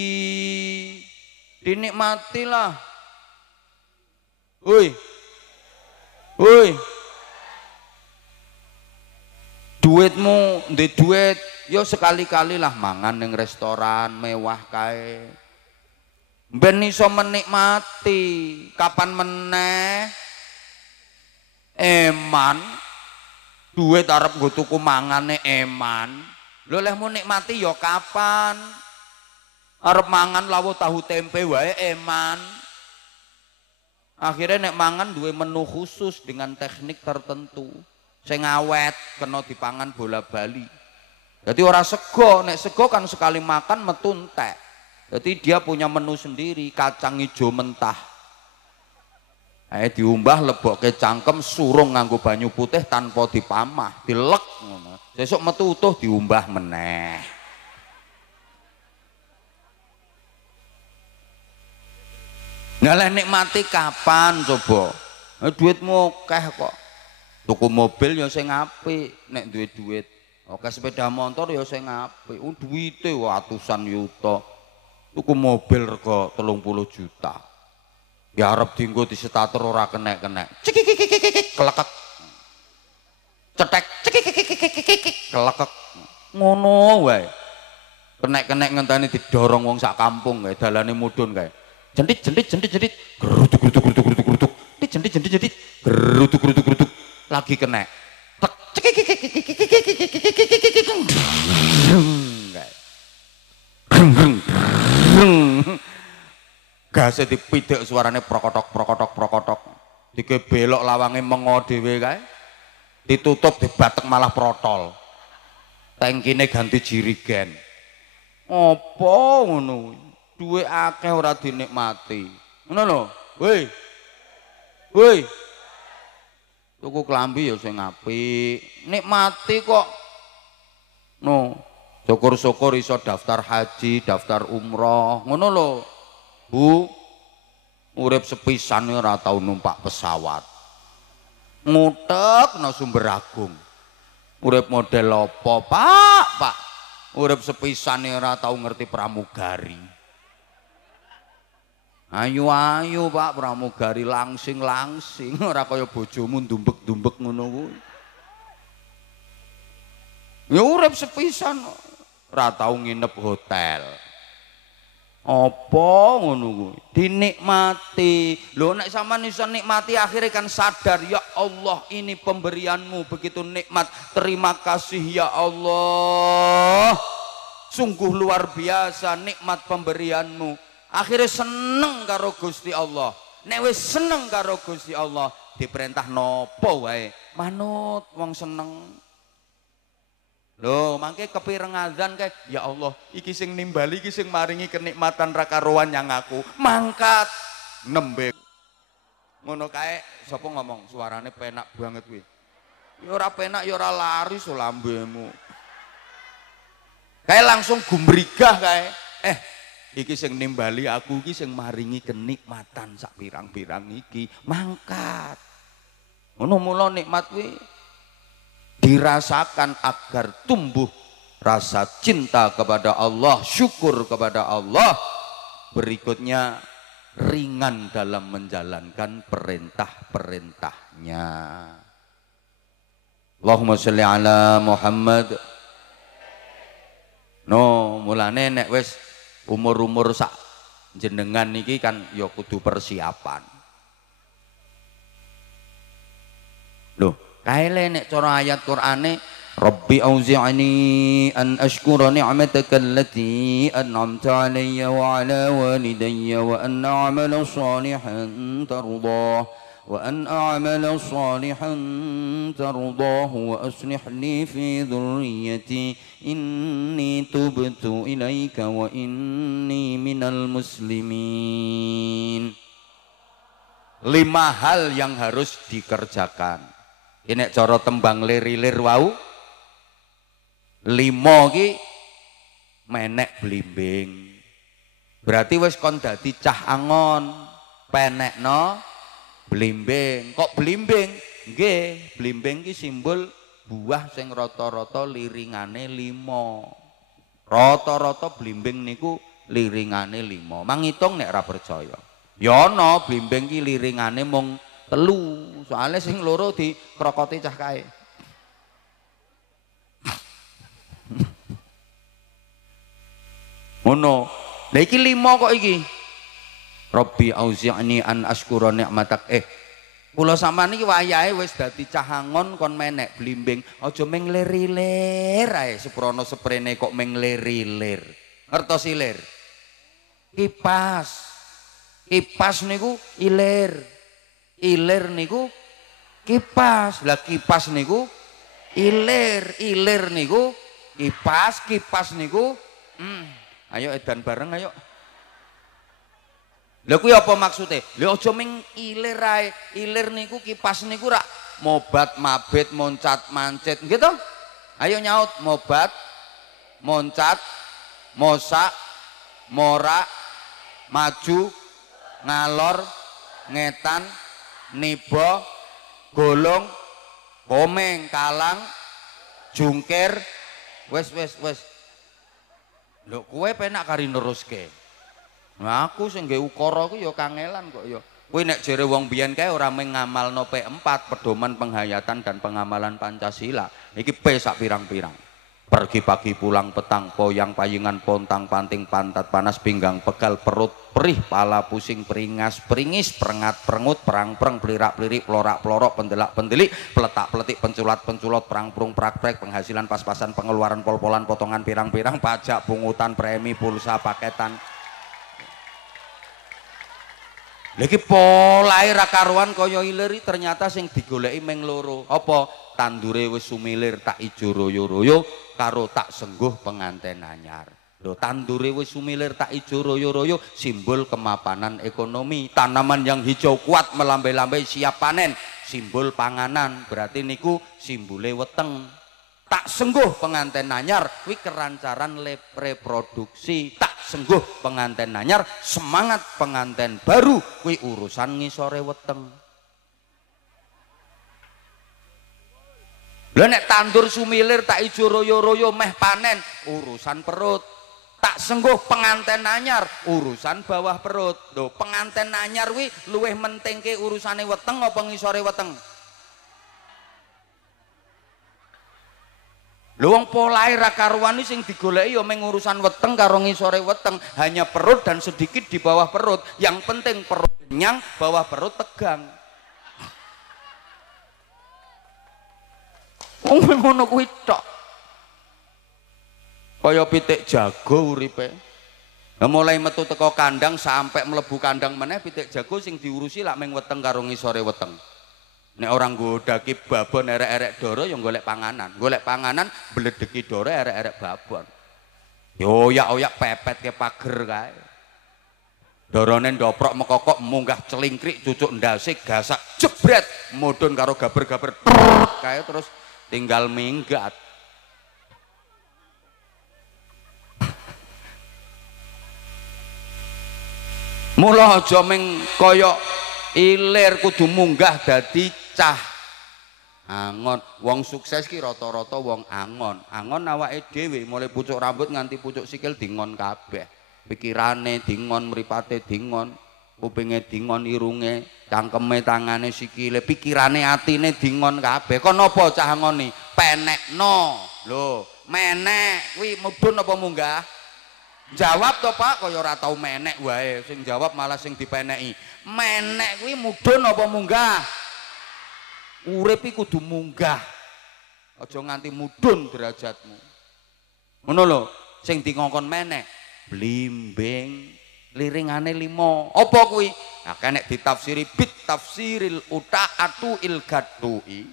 dinikmatilah woi woi duitmu ndek duit yo sekali-kali lah mangan ning restoran mewah kae ben iso menikmati kapan meneh eman duit arep nggo tuku mangane eman lho lehmu nikmati yo kapan arep mangan lawuh tahu tempe wae eman akhirnya nek mangan duwe menu khusus dengan teknik tertentu sing awet kena dipangan bola bali jadi ora sego nek sego kan sekali makan metu entek jadi dia punya menu sendiri kacang hijau mentah diumbah lebokke cangkem surung nganggo banyu putih tanpa dipamah dilek ngono sesuk metu utuh diumbah meneh ngalih nikmati kapan coba duitmu akeh kok tuku mobil ya sing apik nek duwe duit oke sepeda motor ya sing apik duwite atusan yuta tuku mobil rega 30 juta ya arep dienggo disetatur ora kenek-kenek cekik kelekek cetek cekik kelekek ngono wae kenek-kenek ngenteni didorong wong sak kampung kae dalane mudhun kae jendit geruduk jendit geruduk lagi kena gasnya dipidek suaranya prokotok dike belok lawange mengo dhewe kae ditutup dibatek malah protol tangkine ganti jirigen apa ngono duwe akeh ora dinikmati ngono lho woi tuku klambi ya sing apik nikmati kok no syukur-syukur iso daftar haji daftar umroh ngono lho Bu urip sepisan ora tau numpak pesawat ngutek no Sumber Agung urip model apa pak urip sepisan ora tau ngerti pramugari ayu pak pramugari langsing ora kaya bojomu dumbek ngono kuwi ya urip sepisan ora tau nginep hotel apa ngono kuwi dinikmati lho nek sampean iso nikmati akhirnya kan sadar ya Allah ini pemberianmu begitu nikmat terima kasih ya Allah sungguh luar biasa nikmat pemberianmu akhirnya seneng karo Gusti Allah nek wis seneng karo Gusti Allah diperintah nopo wae manut wong seneng lho mangke kepireng azan kae ya Allah iki sing nimbali iki sing maringi kenikmatan ra karuan yang aku mangkat nembe ngono kae sapa ngomong suarane penak banget kuwi ya ora penak ya ora laris lambemu kae langsung gumbrigah kae iki sing nimbali aku iki sing maringi kenikmatan sak pirang-pirang iki mangkat ngono mula nikmat kuwi dirasakan agar tumbuh rasa cinta kepada Allah syukur kepada Allah berikutnya ringan dalam menjalankan perintah-perintahnya Allahumma sholli ala Muhammad no mulane nek wis umur-umur sak jenengan niki kan ya kudu persiapan loh kae nek cara ayat Qur'ane Rabbi auzi'ni an ashkura ni'mataka allati an'amta alayya wa ala walidayya wa an a'mala salihan tardah wa aslih li fi dhurriyyati inni tubtu ilaika wa inni minal muslimin. 5 hal yang harus dikerjakan. Ini cara tembang lir-lir wau 5 ki menek blimbing. Berarti wis kon dadi cah angon, penekno blimbing. Kok blimbing? Nggih, blimbing ki simbol buah sing rata-rata liringane 5. Rata-rata blimbing niku liringane 5. Mangitung nek ora percaya. Ya ana blimbing ki liringane mung 3, soalnya sing loro dikrokoti cah kae. Ngono. Lah iki 5 kok iki. Rabbi auzi'ni an askura ni'matak. Kula sampean iki wayahe wis dadi cah angon kon menek blimbing, aja meng lir-lir ae seprono seprene kok meng lir-lir. Ngertos ilir? Kipas. Kipas niku ilir. Ilir niku kipas. Lah kipas niku ilir. Ilir niku kipas. Kipas niku ayo edan bareng ayo. Lha kuwi apa maksude? Lha aja ming ilir ae. Ilir niku kipas niku rak mobat mabit moncat mancit nggih to? Ayo nyaut mobat moncat mosak morak maju ngalor ngetan niba golong komeng kalang jungkir wis lho kowe penak kari neruske. Nah aku sing nggae ukara ku ya kangelan kok ya. Kowe nek jere wong biyen kae ora mung ngamalno P4 pedoman penghayatan dan pengamalan Pancasila. Iki P sak pirang-pirang. Pergi pagi pulang petang, poyang payungan pontang panting pantat panas pinggang pegal perut perih pala pusing peringas peringis perengat perengut perang pereng pelirak pelirik pelorak pelorok pendelak pendelik peletak peletik penculat penculot perang perung prak prek penghasilan pas-pasan pengeluaran pol-polan potongan pirang-pirang pajak pungutan premi pulsa paketan. Lagi polahe ra karuan kaya ilir ternyata sing digoleki meng loro. Apa? Tandure wis sumilir tak ijo royo-royo karo tak sengguh penganten anyar. Lho tandure wis sumilir tak ijo royo-royo simbol kemapanan ekonomi. Tanaman yang hijau kuat melambai-lambai siap panen, simbol panganan. Berarti niku simbole weteng. Tak sengguh penganten anyar kuwi kerancaran reproduksi. Tak sengguh penganten anyar semangat penganten baru kuwi urusan ngisore weteng. Lha nek tandur sumilir tak ijo royo-royo meh panen urusan perut. Tak sengguh penganten anyar urusan bawah perut. Lho penganten anyar kuwi luwih mentingke urusane weteng apa ngisore weteng? Lho wong polahe ra karuan sing digoleki ya mung urusan weteng karo ngisore weteng, hanya perut dan sedikit di bawah perut. Yang penting perut kenyang, bawah perut tegang. Wong ngono kuwi tok. Kaya pitik jago uripe. Lah mulai metu teko kandang sampai mlebu kandang meneh pitik jago sing diurusi lak mung weteng karo ngisore weteng. Nek orang godaki babon erek-erek doro yang golek panganan beledeki doro erek-erek babon. Yo oyak pepet ke pager kae. Dorone ndoprok mekokok munggah celingkrik cucuk ndase gasak jebret mudhun karo gaber-gaber kae terus tinggal minggat. Mula aja ming kaya ilir kudu munggah dadi cah angon. Wong sukses ki rata-rata wong angon. Angon awake dhewe mulai pucuk rambut nganti pucuk sikil dingon kabeh. Pikirane dingon, mripate dingon, kupinge dingon, irunge, cangkeme, tangane, sikile, pikirane, atine dingon kabeh. Kon napa cah ngoni? Penekno. Lho, menek kuwi mudhun apa munggah? Jawab to Pak, kaya ora tau menek wae. Sing jawab malah sing dipeneki. Menek kuwi mudhun apa munggah? Urip iki kudu munggah. aja nganti mudhun derajatmu. Ngono lho, sing dikongkon meneh blimbing liringane 5. Apa kuwi? Nah, kene ditafsiri bit tafsiril utaatu il gadui.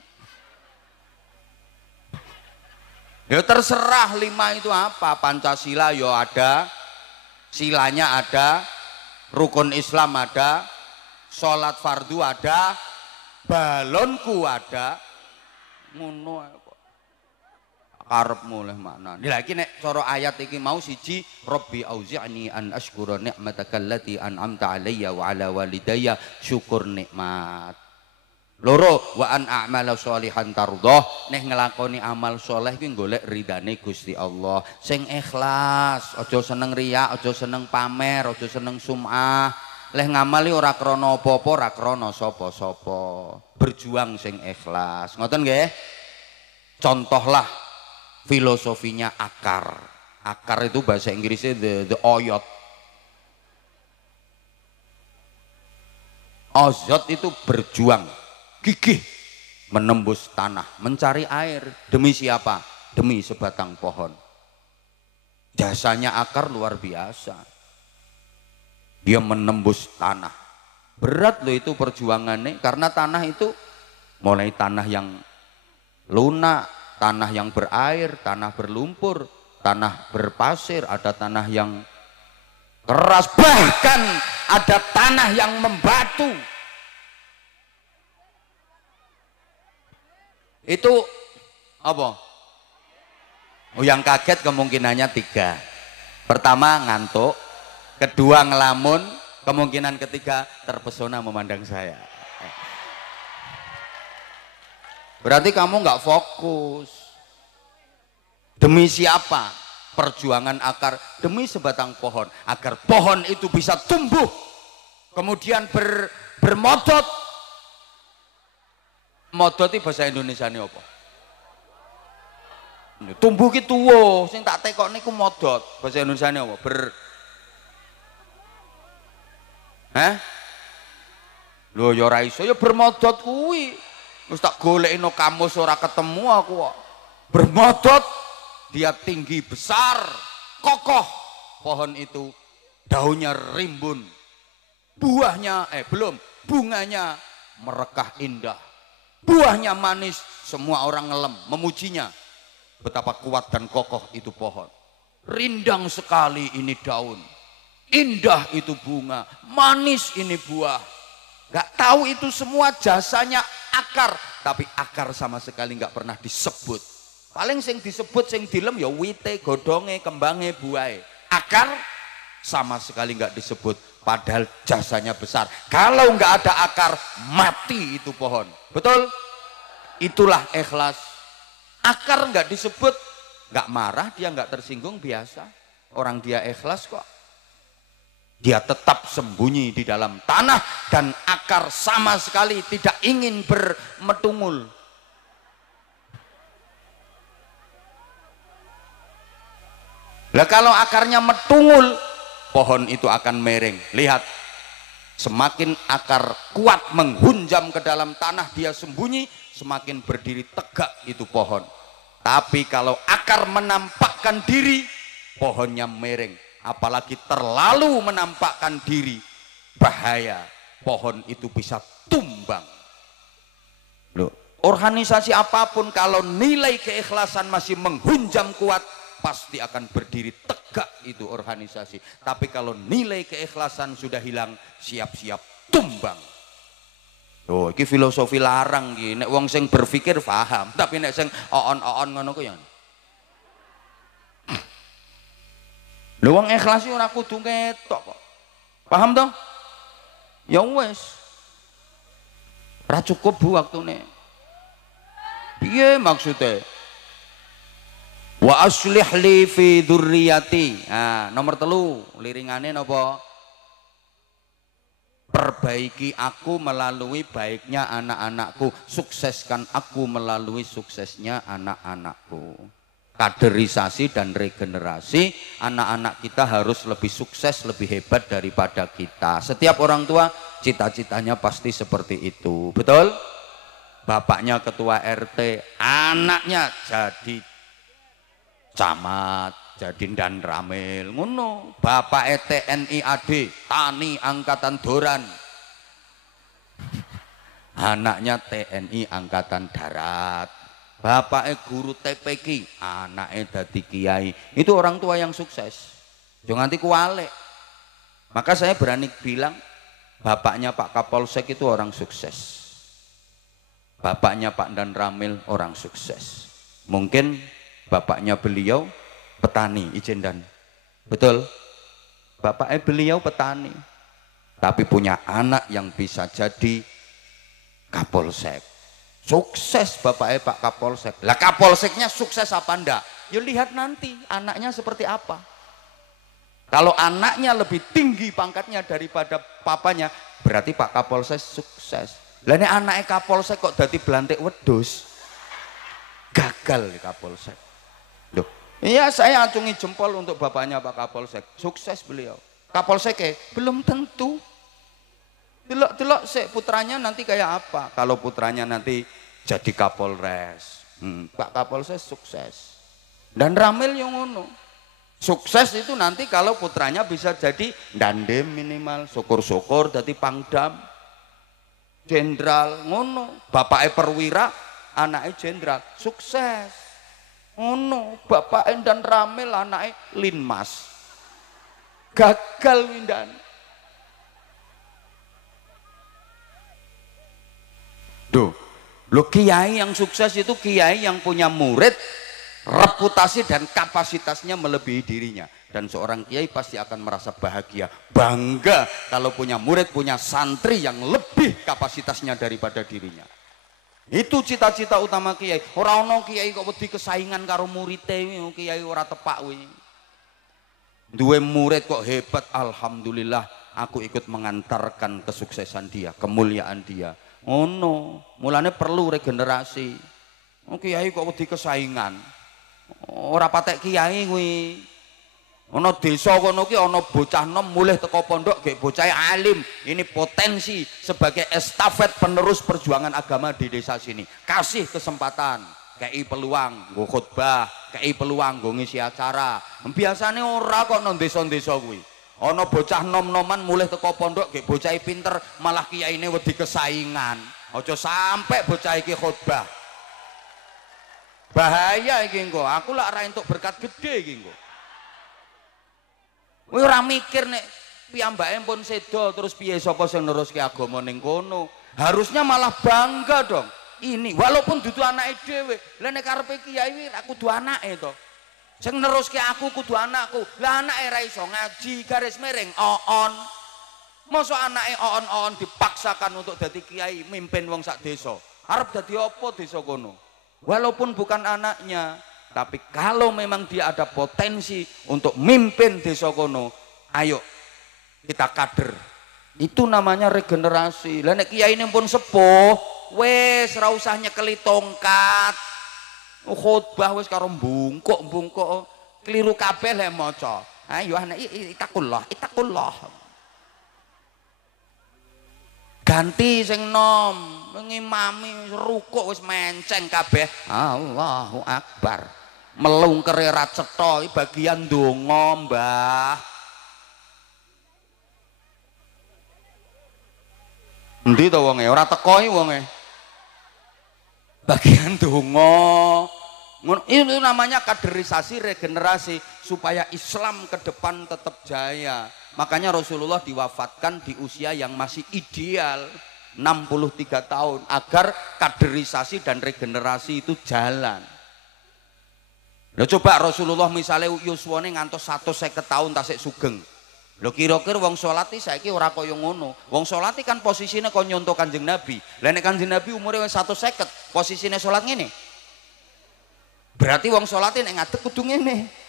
Ya terserah 5 itu apa. Pancasila ya ada, silanya ada, rukun Islam ada, sholat fardu ada, balonku ada, ngono kok. Karepmu leh makna. Lagi nek cara ayat iki mau siji Rabbi auzi'ni an ashkura ni'mataka allati an'amta alayya wa ala walidayya syukur nikmat. Loro wa an a'mala sholihan tardoh neh ngelakoni amal soleh kuwi golek ridane Gusti Allah sing ikhlas, aja seneng riya, aja seneng pamer, aja seneng sum'ah. Leh ngamali ora krana apa-apa, ora krana sapa-sapa. Berjuang sing ikhlas. Ngoten nggih? Contohlah filosofinya akar. Akar itu bahasa Inggrisnya the oyot. Ozot itu berjuang, gigih menembus tanah, mencari air. Demi siapa? Demi sebatang pohon. Jasanya akar luar biasa. Dia menembus tanah. Berat loh itu perjuangannya, karena tanah itu mulai tanah yang lunak, tanah yang berair, tanah berlumpur, tanah berpasir, ada tanah yang keras, bahkan ada tanah yang membatu. Itu apa? Oh, yang kaget kemungkinannya 3. Pertama ngantuk, kedua ngelamun, kemungkinan ketiga terpesona memandang saya. Berarti kamu nggak fokus. Demi siapa? Perjuangan akar demi sebatang pohon, agar pohon itu bisa tumbuh, kemudian bermodot. Modot itu bahasa Indonesia ini apa? Tumbuh ki tuwa, sing tak tekok niku modot. Bahasa Indonesia ini apa? Lho ya ora iso, ya bermodot kuwi. Wis tak golekno kamus ora ketemu aku kok. Bermodot, dia tinggi besar, kokoh. Pohon itu daunnya rimbun. Buahnya bunganya merekah indah. Buahnya manis, semua orang ngelem, memujinya. Betapa kuat dan kokoh itu pohon. Rindang sekali ini daun. Indah itu bunga, manis ini buah. Gak tahu itu semua jasanya akar, tapi akar sama sekali gak pernah disebut. Paling sing disebut, sing dilem ya wite, godonge, kembange, buahe. Akar sama sekali gak disebut, padahal jasanya besar. Kalau gak ada akar, mati itu pohon. Betul? Itulah ikhlas. Akar gak disebut, gak marah, dia gak tersinggung, biasa. Orang dia ikhlas kok. Dia tetap sembunyi di dalam tanah dan akar sama sekali tidak ingin bermetungul. Lah kalau akarnya metungul, pohon itu akan mereng. Lihat, semakin akar kuat menghunjam ke dalam tanah, dia sembunyi, semakin berdiri tegak itu pohon. Tapi kalau akar menampakkan diri, pohonnya mereng. Apalagi terlalu menampakkan diri, bahaya, pohon itu bisa tumbang. Loh, organisasi apapun kalau nilai keikhlasan masih menghunjam kuat, pasti akan berdiri tegak itu organisasi. Tapi kalau nilai keikhlasan sudah hilang, siap-siap tumbang. Oh, ini filosofi larang iki. Nek wong sing berpikir paham, tapi nek sing oon-oon ngono ku ya. Lho wong ikhlas ora kudu ketok kok. Paham toh? Ya wis. Ora cukup bu waktune. Piye maksudnya? Wa aslih li fi dzurriyyati. Nah, nomor 3 liringane napa? Perbaiki aku melalui baiknya anak-anakku, sukseskan aku melalui suksesnya anak-anakku. Kaderisasi dan regenerasi, anak-anak kita harus lebih sukses, lebih hebat daripada kita. Setiap orang tua cita-citanya pasti seperti itu, betul? bapaknya ketua RT, anaknya jadi camat, jadi dan ramil ngono. Bapak TNI AD, Tani Angkatan Doran, anaknya TNI Angkatan Darat. Bapaknya guru TPQ, anaknya dadi kiai. Itu orang tua yang sukses. Jangan nanti kualik. Maka saya berani bilang bapaknya Pak Kapolsek itu orang sukses, bapaknya Pak Dan Ramil orang sukses. Mungkin bapaknya beliau petani Ijen Dan, betul, bapaknya beliau petani, tapi punya anak yang bisa jadi Kapolsek. Sukses bapaknya Pak Kapolsek. Lah Kapolseknya sukses apa enggak? Ya lihat nanti anaknya seperti apa. Kalau anaknya lebih tinggi pangkatnya daripada papanya, berarti Pak Kapolsek sukses. Lah ini anaknya Kapolsek kok dadi belantik wedhus, gagal di Kapolsek. Loh, iya saya acungi jempol untuk bapaknya Pak Kapolsek, sukses beliau. Kapolseknya belum tentu. Delok-delok sik putranya nanti kayak apa. Kalau putranya nanti jadi Kapolres, Pak Kapolsek sukses. Dan Ramil yang ngono. Sukses itu nanti kalau putranya bisa jadi dandem minimal, syukur-syukur jadi pangdam, jenderal ngono. Bapaknya perwira, anaknya jenderal, sukses ngono. Bapaknya Dan Ramil, anaknya linmas, gagal windan. Duh, lo kiai yang sukses itu kiai yang punya murid, reputasi dan kapasitasnya melebihi dirinya. Dan seorang kiai pasti akan merasa bahagia, bangga kalau punya murid, punya santri yang lebih kapasitasnya daripada dirinya. Itu cita-cita utama kiai. Ora ono kiai kok wedi kesaingan karo murite, kiai ora tepak kuwi. Duwe murid kok hebat, alhamdulillah aku ikut mengantarkan kesuksesan dia, kemuliaan dia. Oh no, mulane perlu regenerasi. Kiai kok wedi kesaingan. Ora patek kiai kuwi. Ana desa kono ki ana bocah nom mulih teko pondok gek bocah alim. Ini potensi sebagai estafet penerus perjuangan agama di desa sini. Kasih kesempatan, kei peluang nggo khotbah, kei peluang nggo ngisi acara. Biasane ora kok nang desa-desa kuwi. Ana bocah nom-noman mulih teko pondok gek bocah pinter, malah kiyaine wedi kesaingan. Aja sampai bocah iki khotbah. Bahaya iki engko. Aku lak ora entuk berkat gede iki engko. Kowe ora mikir nek piyambake pun sedo terus piye sapa sing neruske agama ning kono. Harusnya malah bangga dong. Ini walaupun dudu anake dhewe. Lah nek karepe kiai ra kudu anake to. Sing neruske aku kudu anakku. Lah anake ra iso ngaji garis miring oon. Mosok anake oon-oon dipaksakan untuk dadi kiai mimpin wong sak desa. Arep dadi apa desa kono? Walaupun bukan anaknya, tapi kalau memang dia ada potensi untuk mimpin desa kono, ayo kita kader. Itu namanya regenerasi. Lah nek kiai ini pun sepuh, wes ra usah nyekeli tongkat. Khotbah wis karo bungkuk-bungkuk, keliru kabeh lek maca. Ayo anak itakullah, itakullah. Ganti sing nom, ngimami rukuk wis menceng kabeh. Allahu Akbar. Melungkere ra cetha iki bagian donga, Mbah. Endi to wonge? Ora teko iki wonge. Bagian donga. Itu namanya kaderisasi, regenerasi supaya Islam ke depan tetap jaya. Makanya Rasulullah diwafatkan di usia yang masih ideal 63 tahun agar kaderisasi dan regenerasi itu jalan. Loh coba Rasulullah misalnya yuswane ngantos 150 tahun tasik sugeng. Loh kira-kira wong sholat iki saiki ora kaya ngono. Wong sholat kan posisine kaya nyonto Kanjeng Nabi. Lah nek Kanjeng Nabi umure wis 150, posisine sholat ngene. Berarti wong sholat nek ngadeg kudu ngene.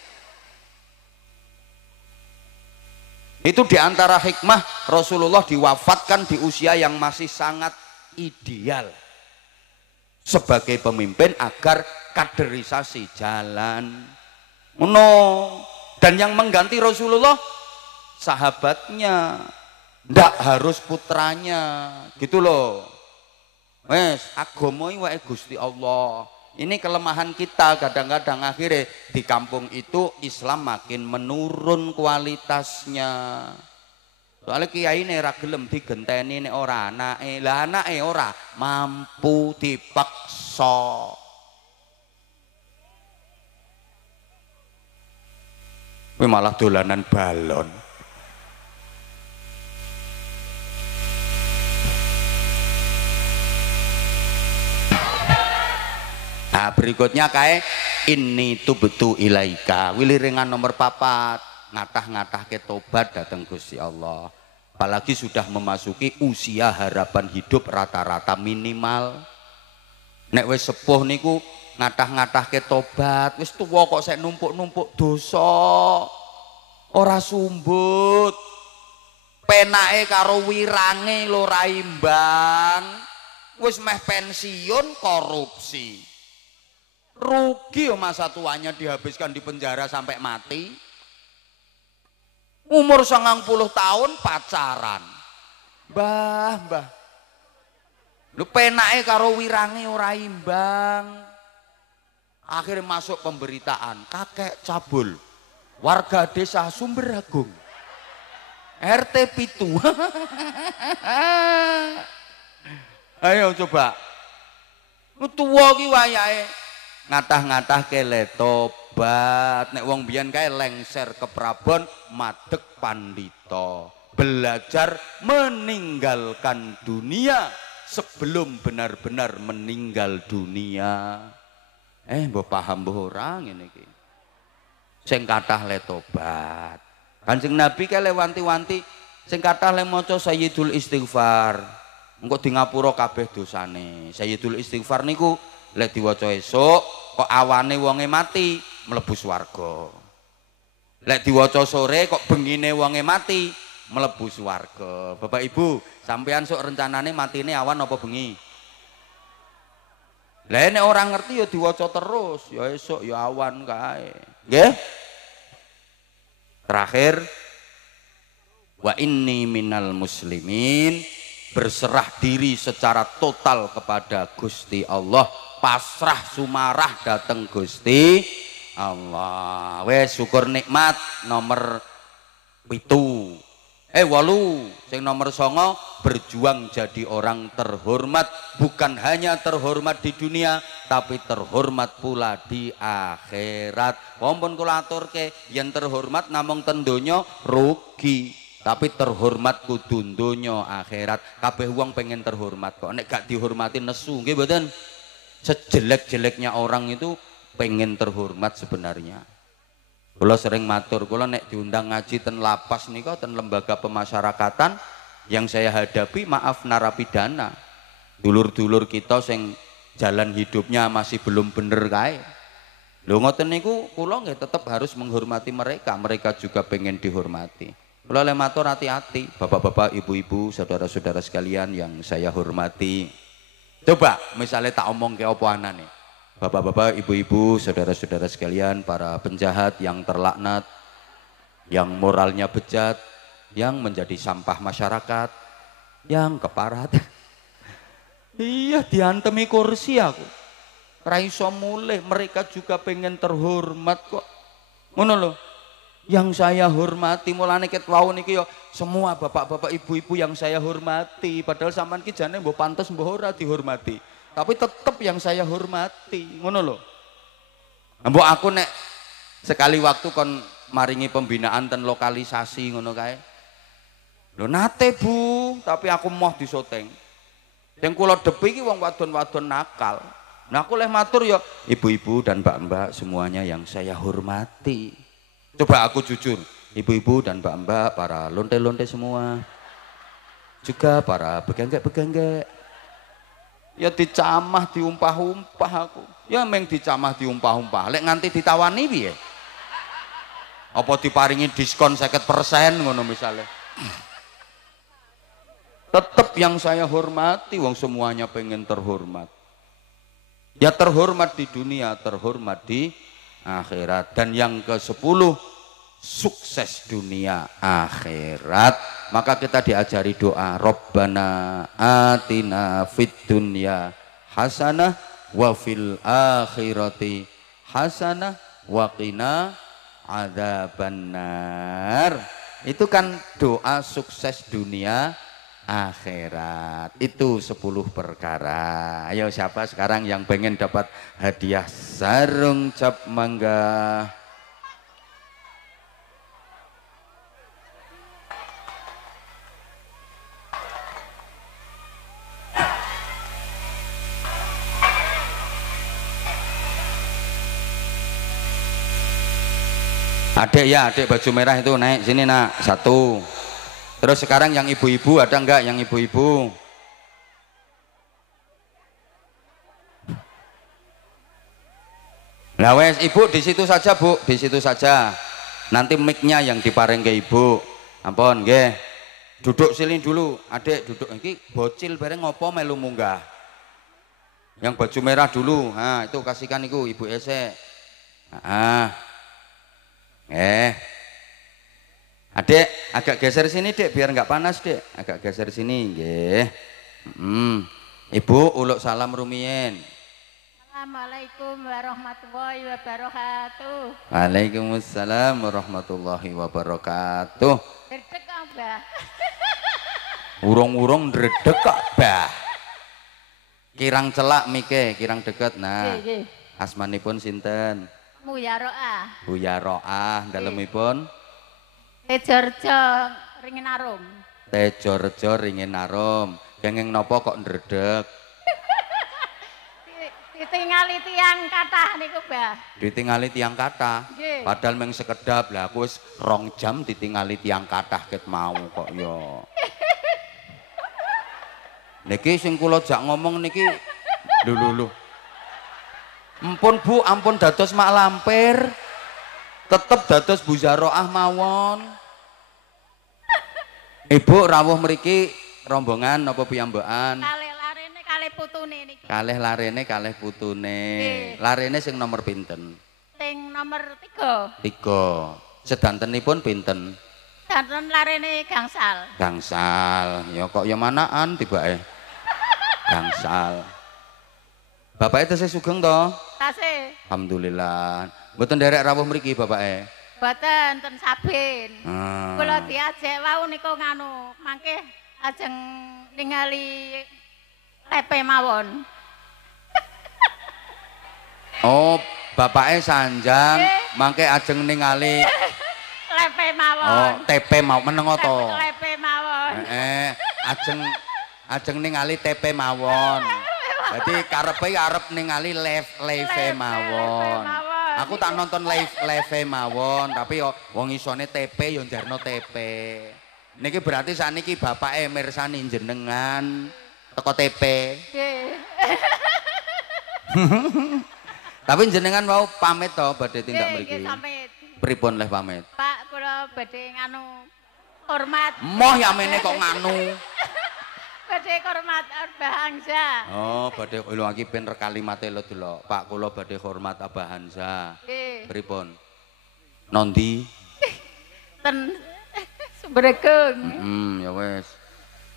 Itu diantara hikmah Rasulullah diwafatkan di usia yang masih sangat ideal sebagai pemimpin agar kaderisasi jalan. Dan yang mengganti Rasulullah sahabatnya, ndak harus putranya gitu loh. Wes agama iki wae Gusti Allah. Ini kelemahan kita kadang-kadang akhirnya di kampung itu Islam makin menurun kualitasnya. Soalnya kiai ini ora gelem digenteni nek ora anake. Lah anake ora mampu dipaksa. Kowe malah dolanan balon. Nah, berikutnya kae ini tubtu ilaika. Wiliringan nomor 4, ngatah-ngatah ke tobat datang Gusti Allah. Apalagi sudah memasuki usia harapan hidup rata-rata minimal. Nek wis sepuh niku ngatah-ngatah ke tobat, wis tuwa kok sek numpuk-numpuk dosa. Ora sumbut. Penake karo wirange lho ra imbang. Wis meh pensiun korupsi. Rugi masa tuanya dihabiskan di penjara sampai mati. Umur 90 tahun pacaran. Mbah. Lu penake karo wirange ora imbang. Akhirnya masuk pemberitaan, kakek cabul. Warga desa Sumberagung. RT Pitu. Ayo coba. Lu tuwa ki wayahe ngatah-ngatah kele tobat. Nek wong biyen kae lengser ke Prabon madeg pandito, belajar meninggalkan dunia sebelum benar-benar meninggal dunia. Mbok paham mbok ora ngene iki. Sing kathah le tobat. Kanjeng Nabi kae le wanti-wanti sing kathah le maca Sayyidul Istighfar. Engko di ngapura kabeh dosane. Sayyidul Istighfar niku lek diwaca esuk kok awane wonge mati mlebu swarga. Lek diwaca sore kok bengine wonge mati mlebu swarga. Bapak Ibu, sampean sok rencanane matine awan apa bengi? Lah nek ora ngerti ya diwaca terus, ya esuk ya awan kae. Nggih? Terakhir, wa inni minal muslimin, berserah diri secara total kepada Gusti Allah. Pasrah sumarah dateng Gusti Allah. Wes syukur nikmat nomor 7. 8 sing nomor 9 berjuang jadi orang terhormat, bukan hanya terhormat di dunia tapi terhormat pula di akhirat. Pompon kula aturke yen terhormat namung ten donya rugi, tapi terhormat kudu donya akhirat. Kabeh wong pengen terhormat kok, nek gak dihormati nesu nggih mboten. Sejelek-jeleknya orang itu pengen terhormat sebenarnya. Kula sering matur, kula nek diundang ngaji ten lapas nika, ten lembaga pemasyarakatan yang saya hadapi, maaf, narapidana. Dulur-dulur kita sing jalan hidupnya masih belum bener kae. Lho ngoten niku kula nggih tetep harus menghormati mereka, mereka juga pengen dihormati. Kula le matur hati-hati, bapak-bapak, ibu-ibu, saudara-saudara sekalian yang saya hormati. Coba misalnya tak omong ke apa anane. Bapak-bapak, ibu-ibu, saudara-saudara sekalian, para penjahat yang terlaknat, yang moralnya bejat, yang menjadi sampah masyarakat, yang keparat. Iya, diantemi kursi aku. Ra iso mulih, mereka juga pengen terhormat kok. Ngono lho. Yang saya hormati mulane ket wau niki ya semua bapak-bapak ibu-ibu yang saya hormati, padahal sampean ki jane mbok pantes mbok ora dihormati. Tapi tetep yang saya hormati, ngono lho. Mbok aku nek sekali waktu kon maringi pembinaan ten lokalisasi ngono kae. Lho nate Bu, tapi aku moh disoteng. Yang kula depi iki wong wadon-wadon nakal. Nah aku leh matur ya ibu-ibu dan mbak-mbak semuanya yang saya hormati. Coba aku jujur, ibu-ibu dan mbak-mbak, para lonte-lonte semua, juga para begenggek-begenggek. Ya dicamah, diumpah-umpah aku. Ya meng dicamah, diumpah-umpah. Lek nganti ditawani piye? Apa diparingi diskon 50% ngono misalnya. Tetap yang saya hormati, wong semuanya pengen terhormat. Ya terhormat di dunia, terhormat di akhirat. Dan yang ke-10, sukses dunia akhirat. maka kita diajari doa. Rabbana atina fid dunya hasanah wa fil akhirati hasanah wa qina adzabannar. Itu kan doa sukses dunia akhirat. Itu 10 perkara. Ayo siapa sekarang yang pengen dapat hadiah sarung cap mangga? Adik ya, adik baju merah itu naik sini nak, 1. Terus sekarang yang ibu-ibu ada enggak yang ibu-ibu? Nah wes ibu di situ saja bu, di situ saja. Nanti mic-nya yang diparing ke ibu. Ampun, nggih. Duduk sini dulu, adik duduk. Iki bocil bareng ngopo melu munggah. Yang baju merah dulu, nah itu kasihkan iku ibu esek. Adik agak geser sini dek biar nggak panas dek, agak geser sini nggih. Ibu uluk salam rumiyin. Assalamualaikum warahmatullahi wabarakatuh. Waalaikumsalam warahmatullahi wabarakatuh. Dredeg Mbah. Urung-urung dredeg kok Mbah. Kirang celak mike, kirang deket. Nah, asmanipun sinten? Muyaroah. Buyaroah, dalemipun Tejorjo Ringin Arum. Tejorjo Ringin Arum. Kenging napa kok ndredeg? Ditingali tiang kathah niku, Mbah. Ditingali tiang kathah. Padahal meng sekedap lah aku wis 2 jam ditingali tiang kathah ket mau kok ya. Niki sing kula jak ngomong niki lho. Ampun Bu, ampun dados mak lampir. Tetep dados Bu Zaroah mawon. Ibu rawuh mriki rombongan napa piyambakan? Kalih larene kalih putune niki. Kalih larene kalih putune. Larene sing nomor pinten? Sing nomor 3. 3. Sedantenipun pinten? Danten larene gangsal. Gangsal. Ya kok ya manaan tibake. Gangsal. Bapake tesih sugeng to? Tasih. Alhamdulillah. Mboten nderek rawuh mriki bapake. Boten ten Saben. Kula diajak wau niku nganu, mangke ajeng ningali lepe mawon. Oh, bapake sanjang, mangke ajeng ningali lepe mawon. Oh, TP mau menengo to. Lepe mawon. Ajeng ningali TP mawon. Jadi karepe arep ningali live mawon. Aku tak nonton live mawon, tapi yo wong isone TP yo njarno TP. Niki berarti sakniki bapake mirsani jenengan teko TP. Tapi jenengan mau pamit to badhe tindak mriki. Pripun leh pamit? Pak, kula badhe nganu hormat. Moh yamene kok nganu. Badhe hormat Mbah Hamza. Oh, badhe lho iki ben rekalimate lho delok. Pak kula badhe hormat Abah Hamza. Nggih. Pripun? Nondi? Ten Sumbergung. Ya wis.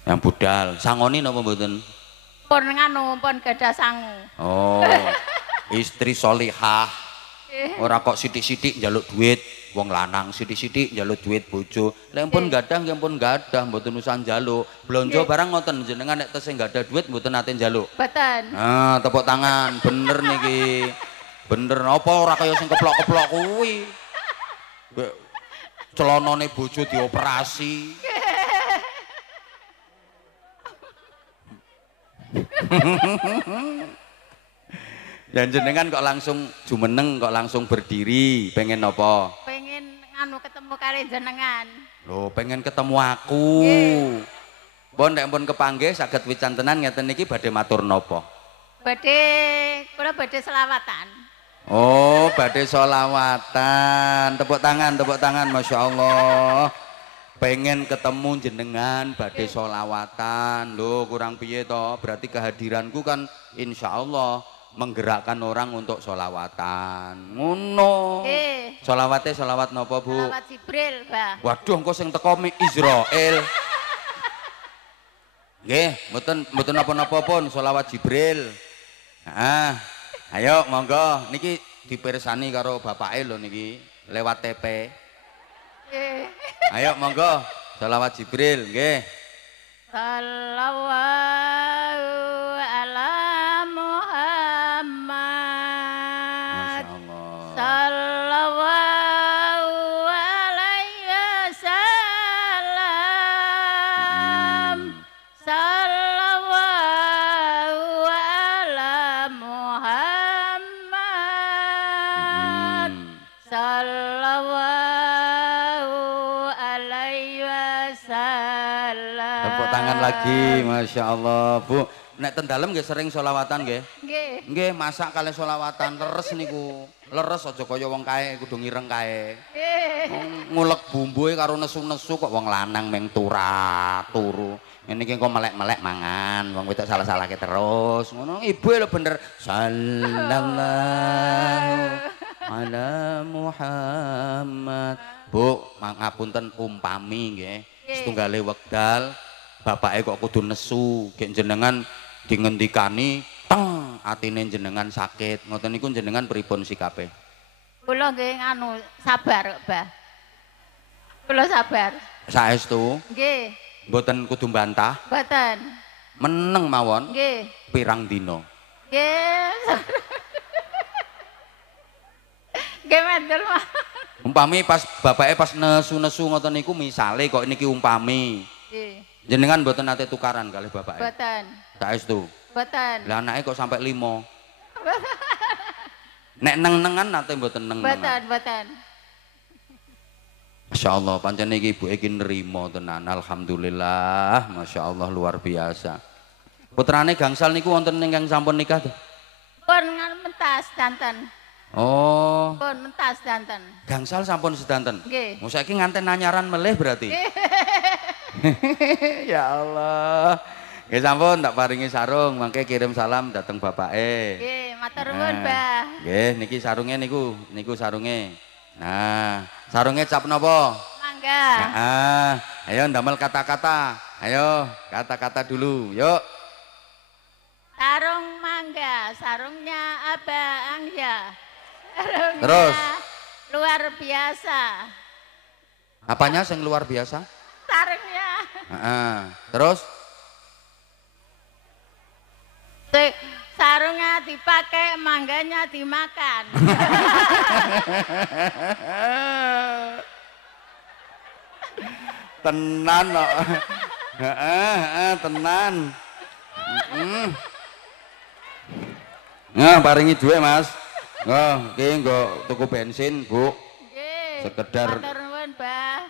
Yang budal. Sangoni napa mboten? Pun nganu, pun gadah sangu. Oh. Istri solihah. Ora kok sithik-sithik njaluk duit. Wong lanang sithik-sithik njaluk duit bojo. Lek pun gadah nggih pun gadah mboten usah njaluk. Blonjo barang ngoten jenengan nek tesih gadah duit mboten nate njaluk. Mboten. Nah, tepuk tangan. Bener niki. Bener apa ora kaya sing keplok-keplok kuwi. Celanane bojo dioperasi. Dan jenengan kok langsung jumeneng kok langsung berdiri pengen apa? Pengen nganu ketemu kali jenengan. Loh pengen ketemu aku. Pun nek pun kepanggih saged wicantenan ngeten niki badhe matur napa? Badhe kula badhe selawatan. Oh badhe sholawatan. Tepuk tangan Masya Allah. Pengen ketemu jenengan badhe sholawatan. Loh kurang piye toh? Berarti kehadiranku kan insya Allah menggerakkan orang untuk sholawatan. Ngono. Sholawatnya sholawat napa Bu? Sholawat Jibril, Mbah. Waduh engko sing teko Israel. Nggih, mboten napa-napa pun selawat Jibril. Heeh. Ayo monggo niki dipirsani karo bapake lho niki lewat TP. Nggih. Ayo monggo selawat Jibril nggih. Sallallahu ala Muhammad. Masyaallah. Sallallahu alaihi wasallam. Sallallahu ala Muhammad. Sallallahu alaihi wasallam. Tepuk tangan lagi, Masya Allah, Bu. Nek ten dalem nggih sering selawatan nggih. Nggih. Nggih, masak kalih selawatan leres niku. Leres aja kaya wong kae kudu ngireng kae. Nggih. Ngulek bumbuhe karo nesu-nesu kok wong lanang meng turu. Ngene iki kok melek-melek mangan, wong wedok salah-salahke terus. Ngono ibu lho bener. Sallallahu ala Muhammad. Bu, ngapunten umpami nggih. Setunggale wekdal bapake kok kudu nesu, gek jenengan dingendikani teng atine jenengan sakit. Ngoten niku jenengan pripun sikape? Kula nggih nganu sabar, Mbah. Kula sabar. Saestu Nggih, mboten kudu bantah, mboten. meneng mawon Nggih. pirang dina. Nggih. Nggih mendel mah. Umpami pas bapake pas nesu-nesu ngoten niku misale kok niki umpami. Nggih. Jenengan mboten nate tukaran kalih bapake. Mboten. Saestu. Mboten. Lah anake kok sampai 5. Nek neng-nengan nate mboten neng-nengan. Mboten, mboten. Masya Allah, pancen iki ibuke iki nrimo tenan. Alhamdulillah, Masya Allah luar biasa. Putrane gangsal niku wonten ingkang sampun nikah tuh? Pun mentas danten. Oh, Pun mentas danten. gangsal sampun sedanten. Nggih. Mau saiki nganten nanyaran melih berarti. Ya Allah. Nggih sampun tak paringi sarung, mangke kirim salam dateng bapake. Nggih, matur nuwun, Mbah. Nggih, niki sarunge niku sarunge. Nah, sarunge cap napa? Mangga. Nah, ayo ndamel kata-kata. Ayo, kata-kata dulu. Yuk. Sarung mangga, sarungnya Abang ya. Sarungnya Terus? Luar biasa. Apanya yang luar biasa? Sarungnya. Terus? Sarungnya dipakai, mangganya dimakan. Tenan kok. Tenan. Nah, paringi duit, Mas. Oh, iki nggo tuku bensin, Bu. Nggih. Sekedar Matur nuwun, Mbah.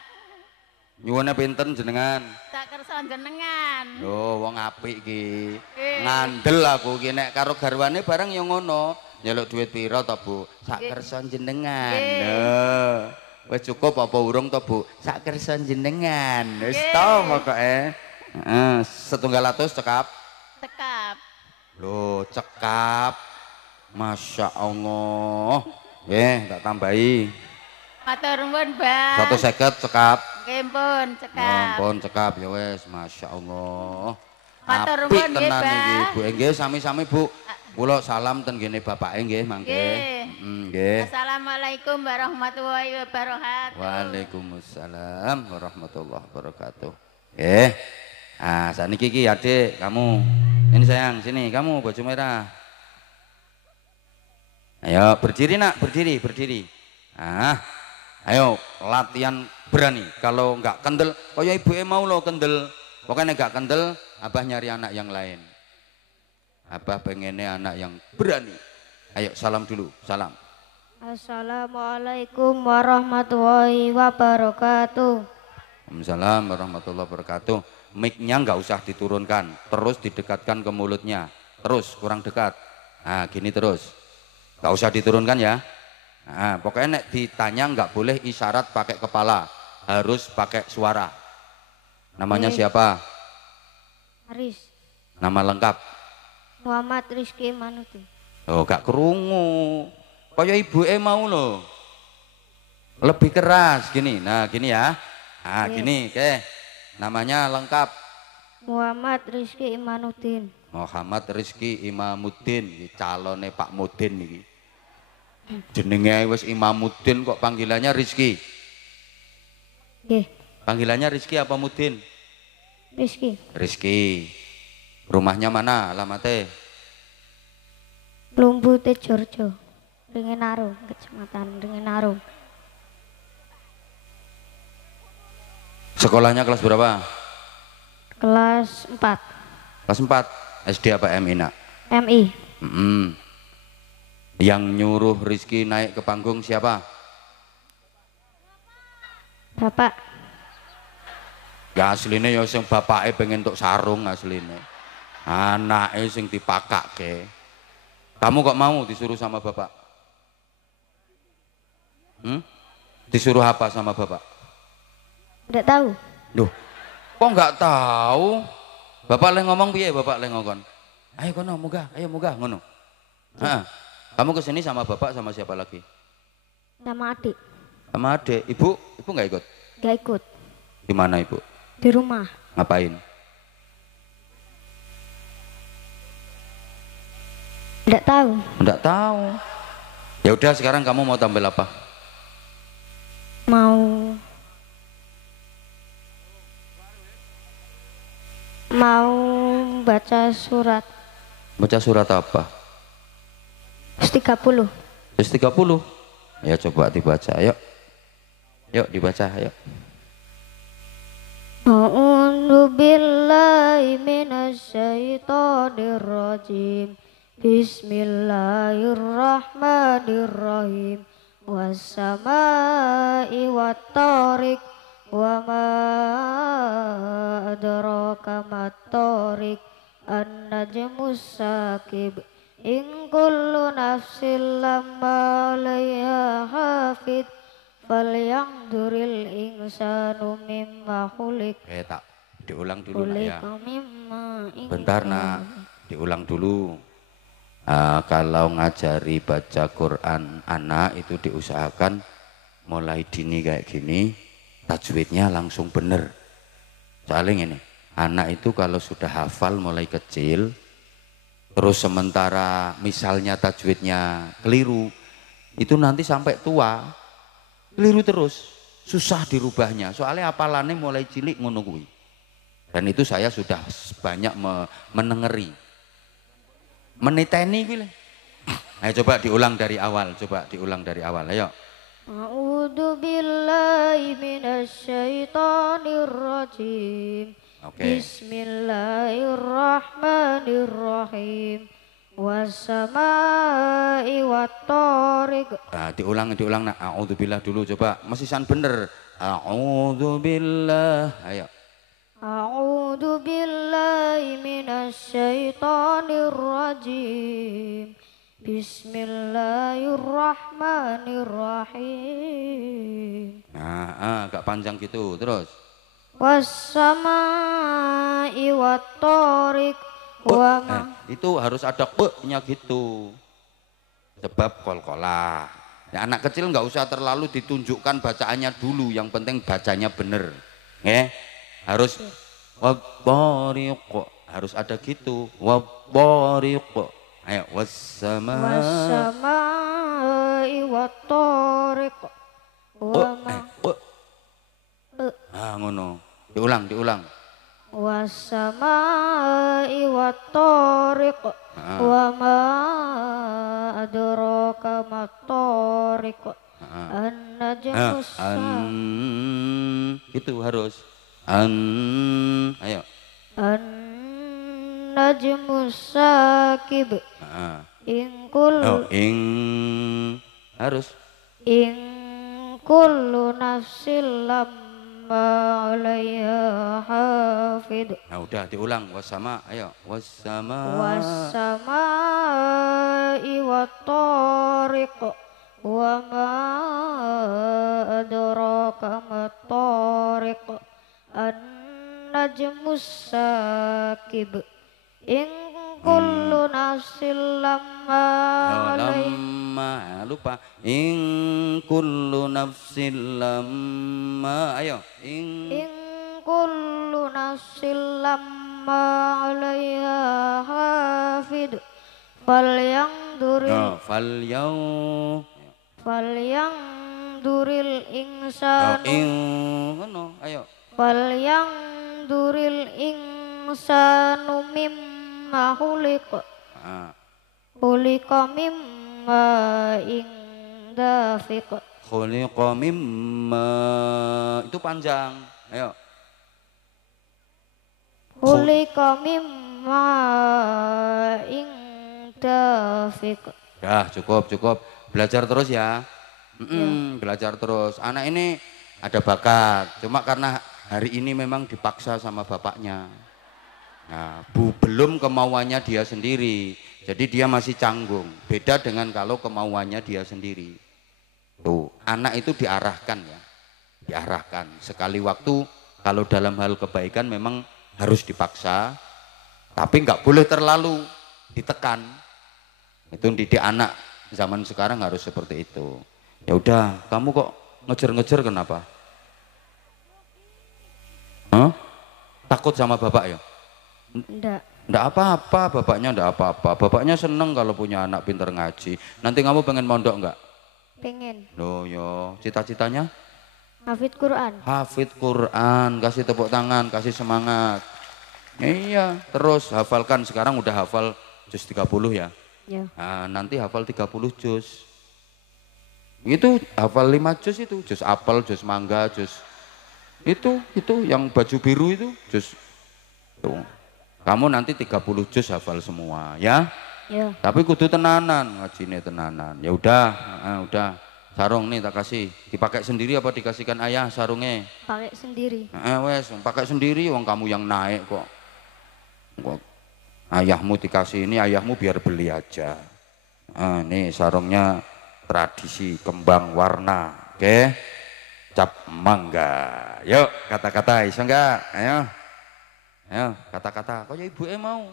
nyuwune pinten jenengan? Tak kersa jenengan. Lho, wong apik iki. Nggih. Ngandel aku iki nek karo garwane bareng ya ngono. Nyeluk duit pira to, Bu? Sak Nggih. kersa jenengan. Nggih. Lho. Wis cukup apa urung to, Bu? Sak kersa jenengan. Wis Nggih. to pokoke. Heeh, 1.200 cekap. Tekap. Loh, cekap. Masya Allah. Tak tambahi. Matur nuwun, Mbah. 150 cekap. Nggih pun, cekap. Ampun cekap ya wes, Masya Allah. Matur Apik nuwun nggih, tenan iki, Mbah. Bu. Nggih, sami-sami, Bu. Kula salam ten gene bapake nggih, mangke. Nggih. Nggih. Assalamualaikum warahmatullahi wabarakatuh. Waalaikumsalam warahmatullahi wabarakatuh. Nggih. Ah, saniki iki Adik, kamu. Ini sayang, sini kamu baju merah. Ayo berdiri nak, berdiri. Ah, ayo latihan berani. Kalau nggak kendel, kaya ibu mau lo kendel. Pokoknya nggak kendel, abah nyari anak yang lain. Abah pengennya anak yang berani. Ayo salam dulu, salam. Assalamualaikum warahmatullahi wabarakatuh. Waalaikumsalam warahmatullahi wabarakatuh. Mic-nya nggak usah diturunkan, terus didekatkan ke mulutnya. Terus kurang dekat. Nah, gini terus. Nggak usah diturunkan ya. Nah, pokoknya nek ditanya nggak boleh isyarat pakai kepala, harus pakai suara. Namanya Oke. siapa? Aris Nama lengkap? Muhammad Rizky Manuti. Oh, gak kerungu. Kayak ibu mau loh. Lebih keras gini. Nah, gini ya. Nah, Oke. gini, oke. Namanya lengkap. Muhammad Rizky Imanuddin. Muhammad Rizky Imamuddin, iki calone Pak Mudin iki. Jenenge wis Imamuddin kok panggilannya Rizky. Nggih, Panggilannya Rizky apa Mudin? Rizky. Rizky. Rumahnya mana? Alamatnya? Lumbu Tejorjo. Ringenarum, Kecamatan Ringenarum. Sekolahnya kelas berapa? Kelas 4. Kelas 4. SD apa MI nak? MI. Yang nyuruh Rizky naik ke panggung siapa? Bapak. Ya aslinya ya sing bapaknya pengen untuk sarung aslinya. Anaknya sing dipakake. Kamu kok mau disuruh sama bapak? Disuruh apa sama bapak? Tidak tahu. Duh, kok nggak tahu? Bapak leh ngomong piye? Bapak leh ngomong. Ayo kono munggah, ayo munggah ngono. Heeh. Kamu kesini sama bapak sama siapa lagi? Sama adik. Sama adik. Ibu nggak ikut? Gak ikut. Di mana ibu? Di rumah. Ngapain? Tidak tahu. Nggak tahu. Ya udah sekarang kamu mau tampil apa? Mau baca surat. Baca surat apa? 30. 30. Ya coba dibaca, ayo. Yuk dibaca, ayo. A'udzu billahi minasyaitonir rajim. Bismillahirrahmanirrahim. Was-samaa'i wat-thariq wa ma adraka mat-thariq an-najmus sakib in kullu nafsin lamma 'alaiha hafid falyanzuril insanu mimma khuliq. Tak diulang dulu nak ya. Mimma Bentar nak, diulang dulu. Kalau ngajari baca Quran anak itu diusahakan mulai dini kayak gini, tajwidnya langsung bener. Soalnya ini, anak itu kalau sudah hafal mulai kecil, terus sementara misalnya tajwidnya keliru, itu nanti sampai tua keliru terus, susah dirubahnya. Soalnya hafalannya mulai cilik ngono kuwi. Dan itu saya sudah banyak menengeri. Meniteni kuwi. Ayo coba diulang dari awal, ayo. A'udzu billahi minasyaitonir rajim. Oke. Bismillahirrahmanirrahim. Was-samaa'i wat-thariq. Diulang nak. A'udzubillah dulu coba. Mesisan bener. A'udzubillah. Ayo. A'udzu billahi minasyaitonir rajim. Bismillahirrahmanirrahim. Agak panjang gitu. Terus. Was-samaa'i wat-thariq wa ma. Itu harus ada nya gitu. Sebab kol-kolah. Ya, anak kecil nggak usah terlalu ditunjukkan bacaannya dulu. Yang penting bacanya bener. Harus wabbariq, harus ada gitu. Wabbariq. Ayo was-samaa'i wat-thariq wa ma. Ngono. Diulang. Was-samaa'i wat-thariq wa ma adraka mat-thariq an-najmus itu harus ayo an-najmus sakib harus kullu nafsin lamma 'alaiha hafid. Udah diulang wasama, ayo Was-samaa'i wat-thariq wa ma adraka mat-thariq an-najmus sakib in kullu nafsin lamma lupa in kullu nafsin lamma ayo in kullu nafsin lamma ma 'alaiha hafid falyanzuril Ya, falyanzuril ya, insanu ngono, ayo. falyanzuril insanu mimma Ah, khuliqa mimma dafiq khuliqa mimma itu panjang. Ayo. khuliqa mimma dafiq. Dah, cukup. Belajar terus ya. Belajar terus. Anak ini ada bakat, cuma karena hari ini memang dipaksa sama bapaknya. Nah, belum kemauannya dia sendiri. Jadi dia masih canggung. Beda dengan kalau kemauannya dia sendiri. Tuh, anak itu diarahkan ya. Diarahkan. Sekali waktu kalau dalam hal kebaikan memang harus dipaksa, tapi nggak boleh terlalu ditekan. Itu didik anak zaman sekarang harus seperti itu. Ya udah, kamu kok ngejar-ngejar kenapa? Hah? Takut sama bapak ya? Nggak apa-apa, bapaknya nggak apa-apa. Bapaknya seneng kalau punya anak pinter ngaji. Nanti kamu pengen mondok nggak? Pengen. Loh yo, cita-citanya? Hafid Quran. Hafid Quran, kasih tepuk tangan, kasih semangat. Iya, terus hafalkan. Sekarang udah hafal juz 30 ya? Ya. Nah, nanti hafal 30 juz. Itu hafal 5 juz itu, juz apel, juz mangga, juz itu yang baju biru itu juz. Tuh. Kamu nanti 30 juz hafal semua ya. Ya. Tapi kudu tenanan, ngajine tenanan. Ya udah, udah. Sarung nih tak kasih. Dipakai sendiri apa dikasihkan ayah sarungnya? Pakai sendiri. Wes, pakai sendiri wong kamu yang naik kok. Ayahmu dikasih ini, ayahmu biar beli aja. Nih sarungnya tradisi kembang warna, oke? Cap mangga. Yuk kata-kata, iso enggak? Ayo kata-kata. Kok ya ibu mau?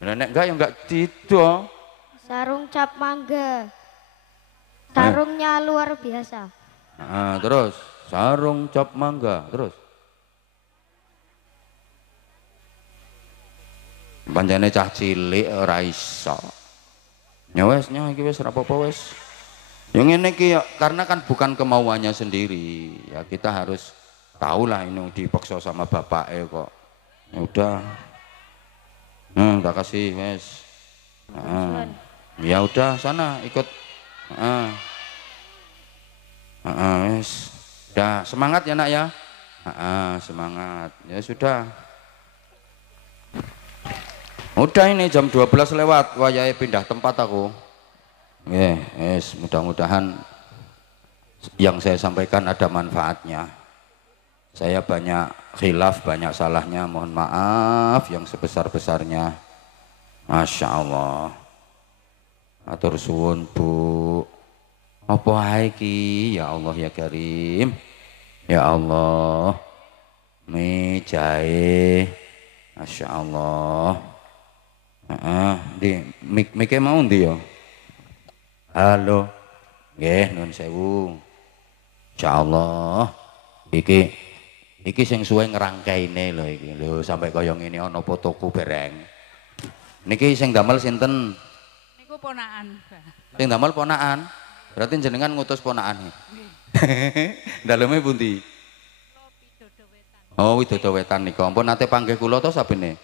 Nek enggak ya enggak tidak. Sarung cap mangga. Sarungnya luar biasa. Terus sarung cap mangga, terus. Panjane cah cilik ora iso. Ya wes, iki wis ora apa-apa wes. Yang ini ya, karena kan bukan kemauannya sendiri. Ya kita harus tahu lah ini dipaksa sama bapaknya kok. Ya udah. Tak kasih wes. Ya udah sana ikut. Wes. Udah semangat ya nak ya. Semangat. Ya sudah. Udah ini jam 12 lewat, wayahe pindah tempat aku. Yes, mudah-mudahan yang saya sampaikan ada manfaatnya. Saya banyak khilaf, banyak salahnya, mohon maaf yang sebesar-besarnya. Masya Allah. Atur suwun Bu. Apa iki ya Allah ya Karim. Ya Allah. Jahe. Masya Allah. Di mik mau ndi ya? Halo. Nggih, nuwun sewu. Insyaallah. Iki sing suwe ngerangkaine lho iki. Lho sampai kaya ngene ana fotoku bereng. Niki sing damel sinten? Niku ponakan. Sing damel ponakan. Berarti jenengan ngutus ponakan. Nggih. Daleme pundi? Oh, Widodo Wetan nika. Ampun nate panggih kula to sabene.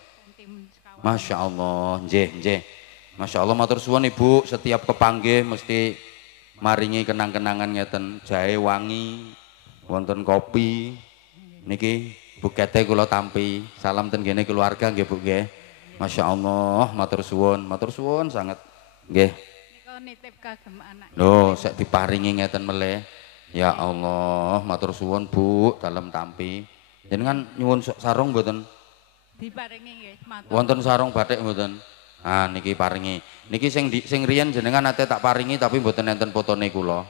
Masya Allah, nggih. Masya Allah matur suwun Ibu, setiap kepanggih mesti maringi kenang-kenangan ngeten, jahe wangi, wonten kopi. Niki bukete kula tampi. Salam ten kene keluarga nggih Bu nggih. Masya Allah, matur suwun sangat nggih. Nika nitip kagem anak. Lho, sek diparingi ngeten meleh. Ya Allah, matur suwun Bu, dalem tampi. Jenengan nyuwun sarung mboten? Diparingi nggih, matur. Wonten sarung batik mboten? Niki paringi. Niki sing riyen jenengan ate tak paringi tapi mboten enten fotone kula.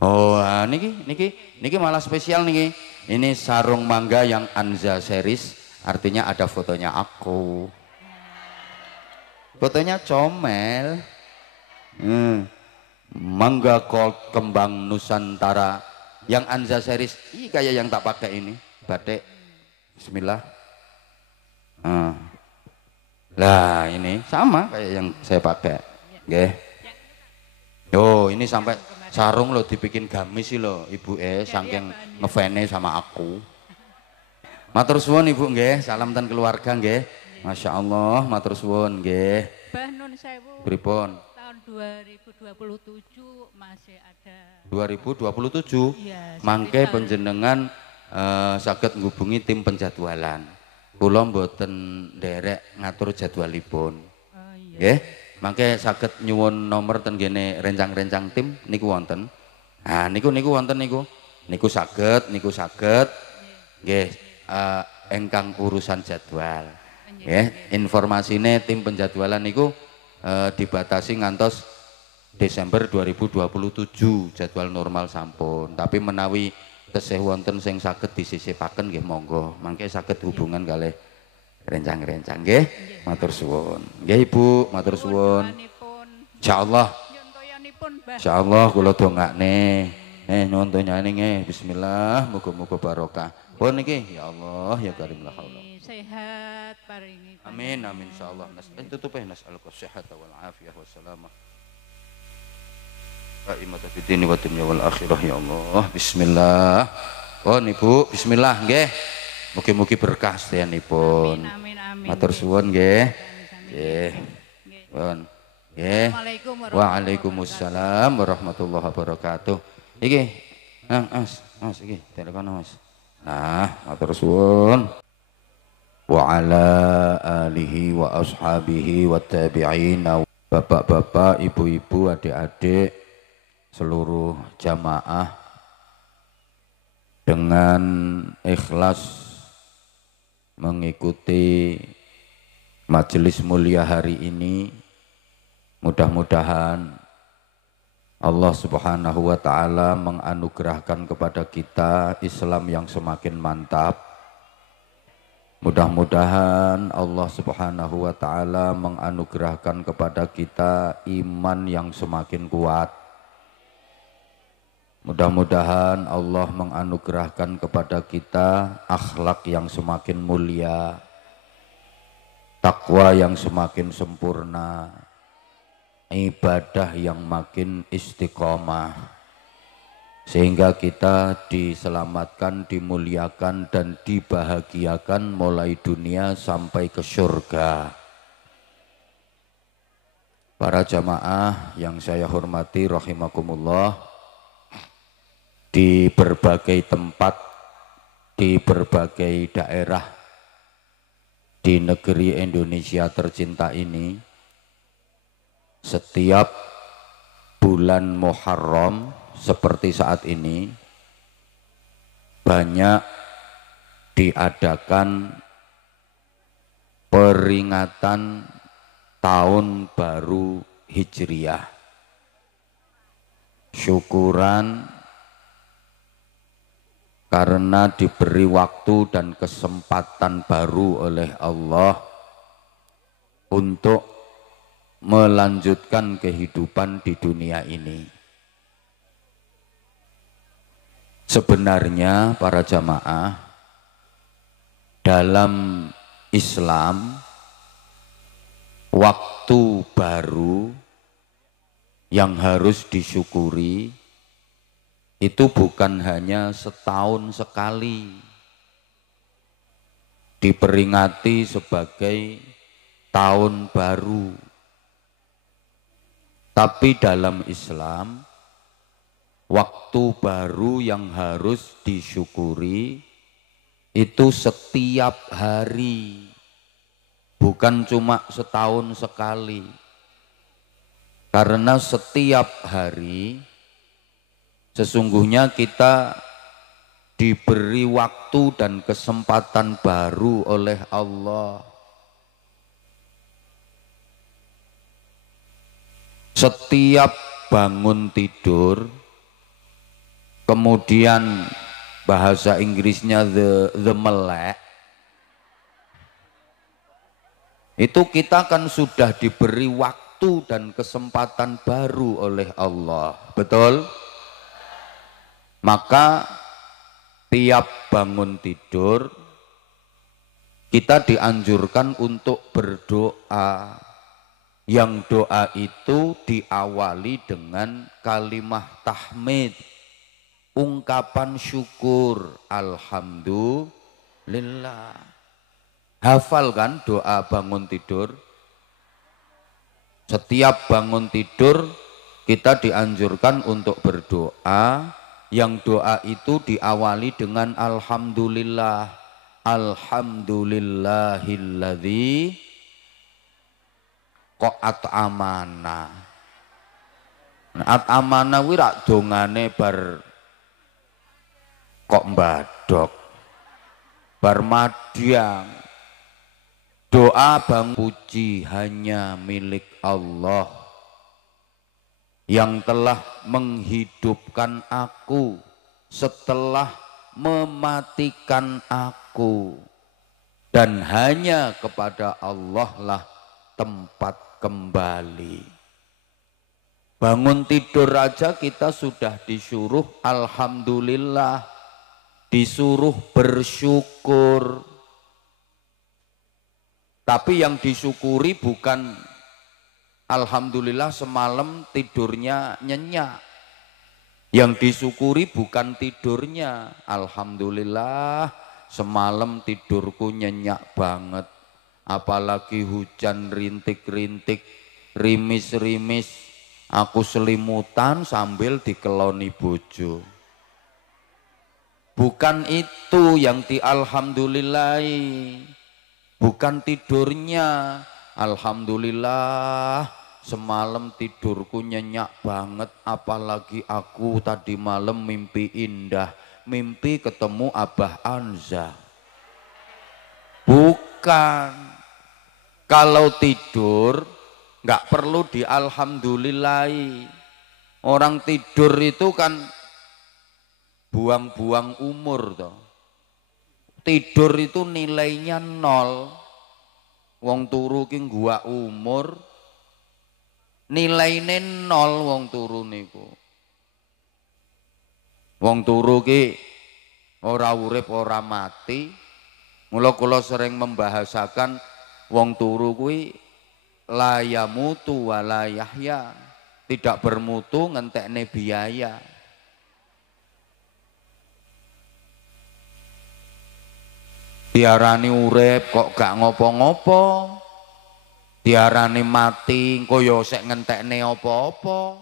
Oh, niki malah spesial niki. Ini sarung mangga yang Anza series, artinya ada fotonya aku. Fotonya comel. Mangga gold kembang Nusantara yang Anza series. Kayak yang tak pakai ini, batik Bismillah. Ah. Lah ini sama kayak yang saya pakai. Nggih. Yo, ini sampai sarung lo dibikin gamis sih lo, Ibu saking ngefane sama aku. Matur suwun Ibu nggih, salam ten keluarga nggih. Masya Allah, matur suwun nggih. Mbah Nun Sewu. Pripun? Tahun 2027 masih ada. 2027. Iya. Mangke sekitar- panjenengan saged ngubungi tim penjadwalan. Kula mboten nderek ngatur jadwalipun. Oh iya. Nggih. Mangke saged nyuwun nomor ten gene rencang-rencang tim niku wonten. Nah, niku wonten niku. Niku saged. Nggih, engkang urusan jadwal. Nggih, informasine tim penjadwalan niku dibatasi ngantos Desember 2027 jadwal normal sampun. Tapi menawi tesih wonten sing saged disisipaken nggih monggo. Mangke saged hubungan kalih rencang-rencang nggih. Matur suwun. Nggih Ibu, matur suwun. Insyaallah. Insyaallah kula dongakne. Nyuwun donyane nggih. Bismillah, muga-muga barokah. Pun niki ya Allah ya Karim la haula. Sehat paringi. Amin amin insyaallah. Tutup nas'aluka shihata wal afiyah wassalamah. Qaimat fid-dini wa dunya wal akhirah ya Allah. Bismillah. Pun Ibu, bismillah nggih. Mugi-mugi berkah sedayanipun. Amin amin. Matur suwun nggih. Nggih. Pun. Nggih. Waalaikumsalam warahmatullahi wabarakatuh. Iki. Mas iki telepon Mas. Nah, matur suwun. Wa ala alihi wa ashabihi wa tabi'ina. Bapak-bapak, ibu-ibu, adik-adik, seluruh jamaah dengan ikhlas mengikuti majelis mulia hari ini, mudah-mudahan Allah Subhanahu wa Ta'ala menganugerahkan kepada kita Islam yang semakin mantap. Mudah-mudahan Allah Subhanahu wa Ta'ala menganugerahkan kepada kita iman yang semakin kuat. Mudah-mudahan Allah menganugerahkan kepada kita akhlak yang semakin mulia, takwa yang semakin sempurna, ibadah yang makin istiqomah, sehingga kita diselamatkan, dimuliakan dan dibahagiakan mulai dunia sampai ke surga. Para jamaah yang saya hormati rahimakumullah, di berbagai tempat, di berbagai daerah di negeri Indonesia tercinta ini, setiap bulan Muharram seperti saat ini banyak diadakan peringatan tahun baru Hijriah. Syukuran karena diberi waktu dan kesempatan baru oleh Allah untuk melanjutkan kehidupan di dunia ini. Sebenarnya para jamaah, dalam Islam waktu baru yang harus disyukuri itu bukan hanya setahun sekali diperingati sebagai tahun baru. Tapi dalam Islam, waktu baru yang harus disyukuri itu setiap hari, bukan cuma setahun sekali. Karena setiap hari sesungguhnya kita diberi waktu dan kesempatan baru oleh Allah. Setiap bangun tidur, kemudian bahasa Inggrisnya the melek, itu kita kan sudah diberi waktu dan kesempatan baru oleh Allah, betul? Maka tiap bangun tidur kita dianjurkan untuk berdoa. Yang doa itu diawali dengan kalimat tahmid, ungkapan syukur, alhamdulillah. Hafal kan doa bangun tidur? Setiap bangun tidur kita dianjurkan untuk berdoa. Yang doa itu diawali dengan alhamdulillah. Alhamdulillahilladzi kok amana. Amana kuwi rak dongane bar kok mbadok. Bar madyang. Doa bang puji hanya milik Allah yang telah menghidupkan aku setelah mematikan aku, dan hanya kepada Allah lah tempat kembali. Bangun tidur aja kita sudah disuruh alhamdulillah, disuruh bersyukur. Tapi yang disyukuri bukan alhamdulillah semalam tidurnya nyenyak. Yang disyukuri bukan tidurnya. Alhamdulillah semalam tidurku nyenyak banget. Apalagi hujan rintik-rintik, rimis-rimis. Aku selimutan sambil dikeloni bojo. Bukan itu yang dialhamdulillahi. Bukan tidurnya. Alhamdulillah semalam tidurku nyenyak banget, apalagi aku tadi malam mimpi indah, mimpi ketemu Abah Anza. Bukan. Kalau tidur nggak perlu dialhamdulillahi. Orang tidur itu kan buang-buang umur toh. Tidur itu nilainya 0. Wong turu ki gua umur nilaine 0 wong turu niku. Wong turu ki ora urip ora mati. Mula kula sering membahasakan wong turu kuwi la yamutu wa la yahya. Tidak bermutu ngentekne biaya. Diarani urip kok gak ngopo-ngopo, diarani mati kaya sek ngentekne apa-apa.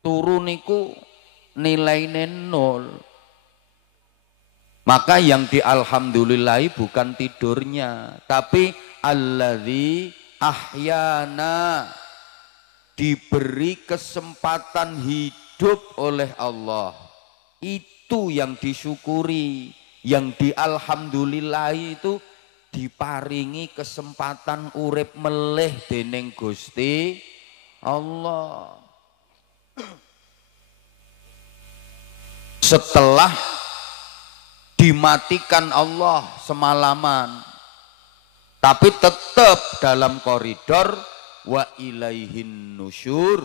Turu niku nilaine 0. Maka yang dialhamdulillahi bukan tidurnya, tapi alladzi ahyana, diberi kesempatan hidup oleh Allah. Itu yang disyukuri. Yang dialhamdulillahi itu diparingi kesempatan urip meleh dening Gusti Allah. Setelah dimatikan Allah semalaman, tapi tetap dalam koridor wa ilaihin nusyur.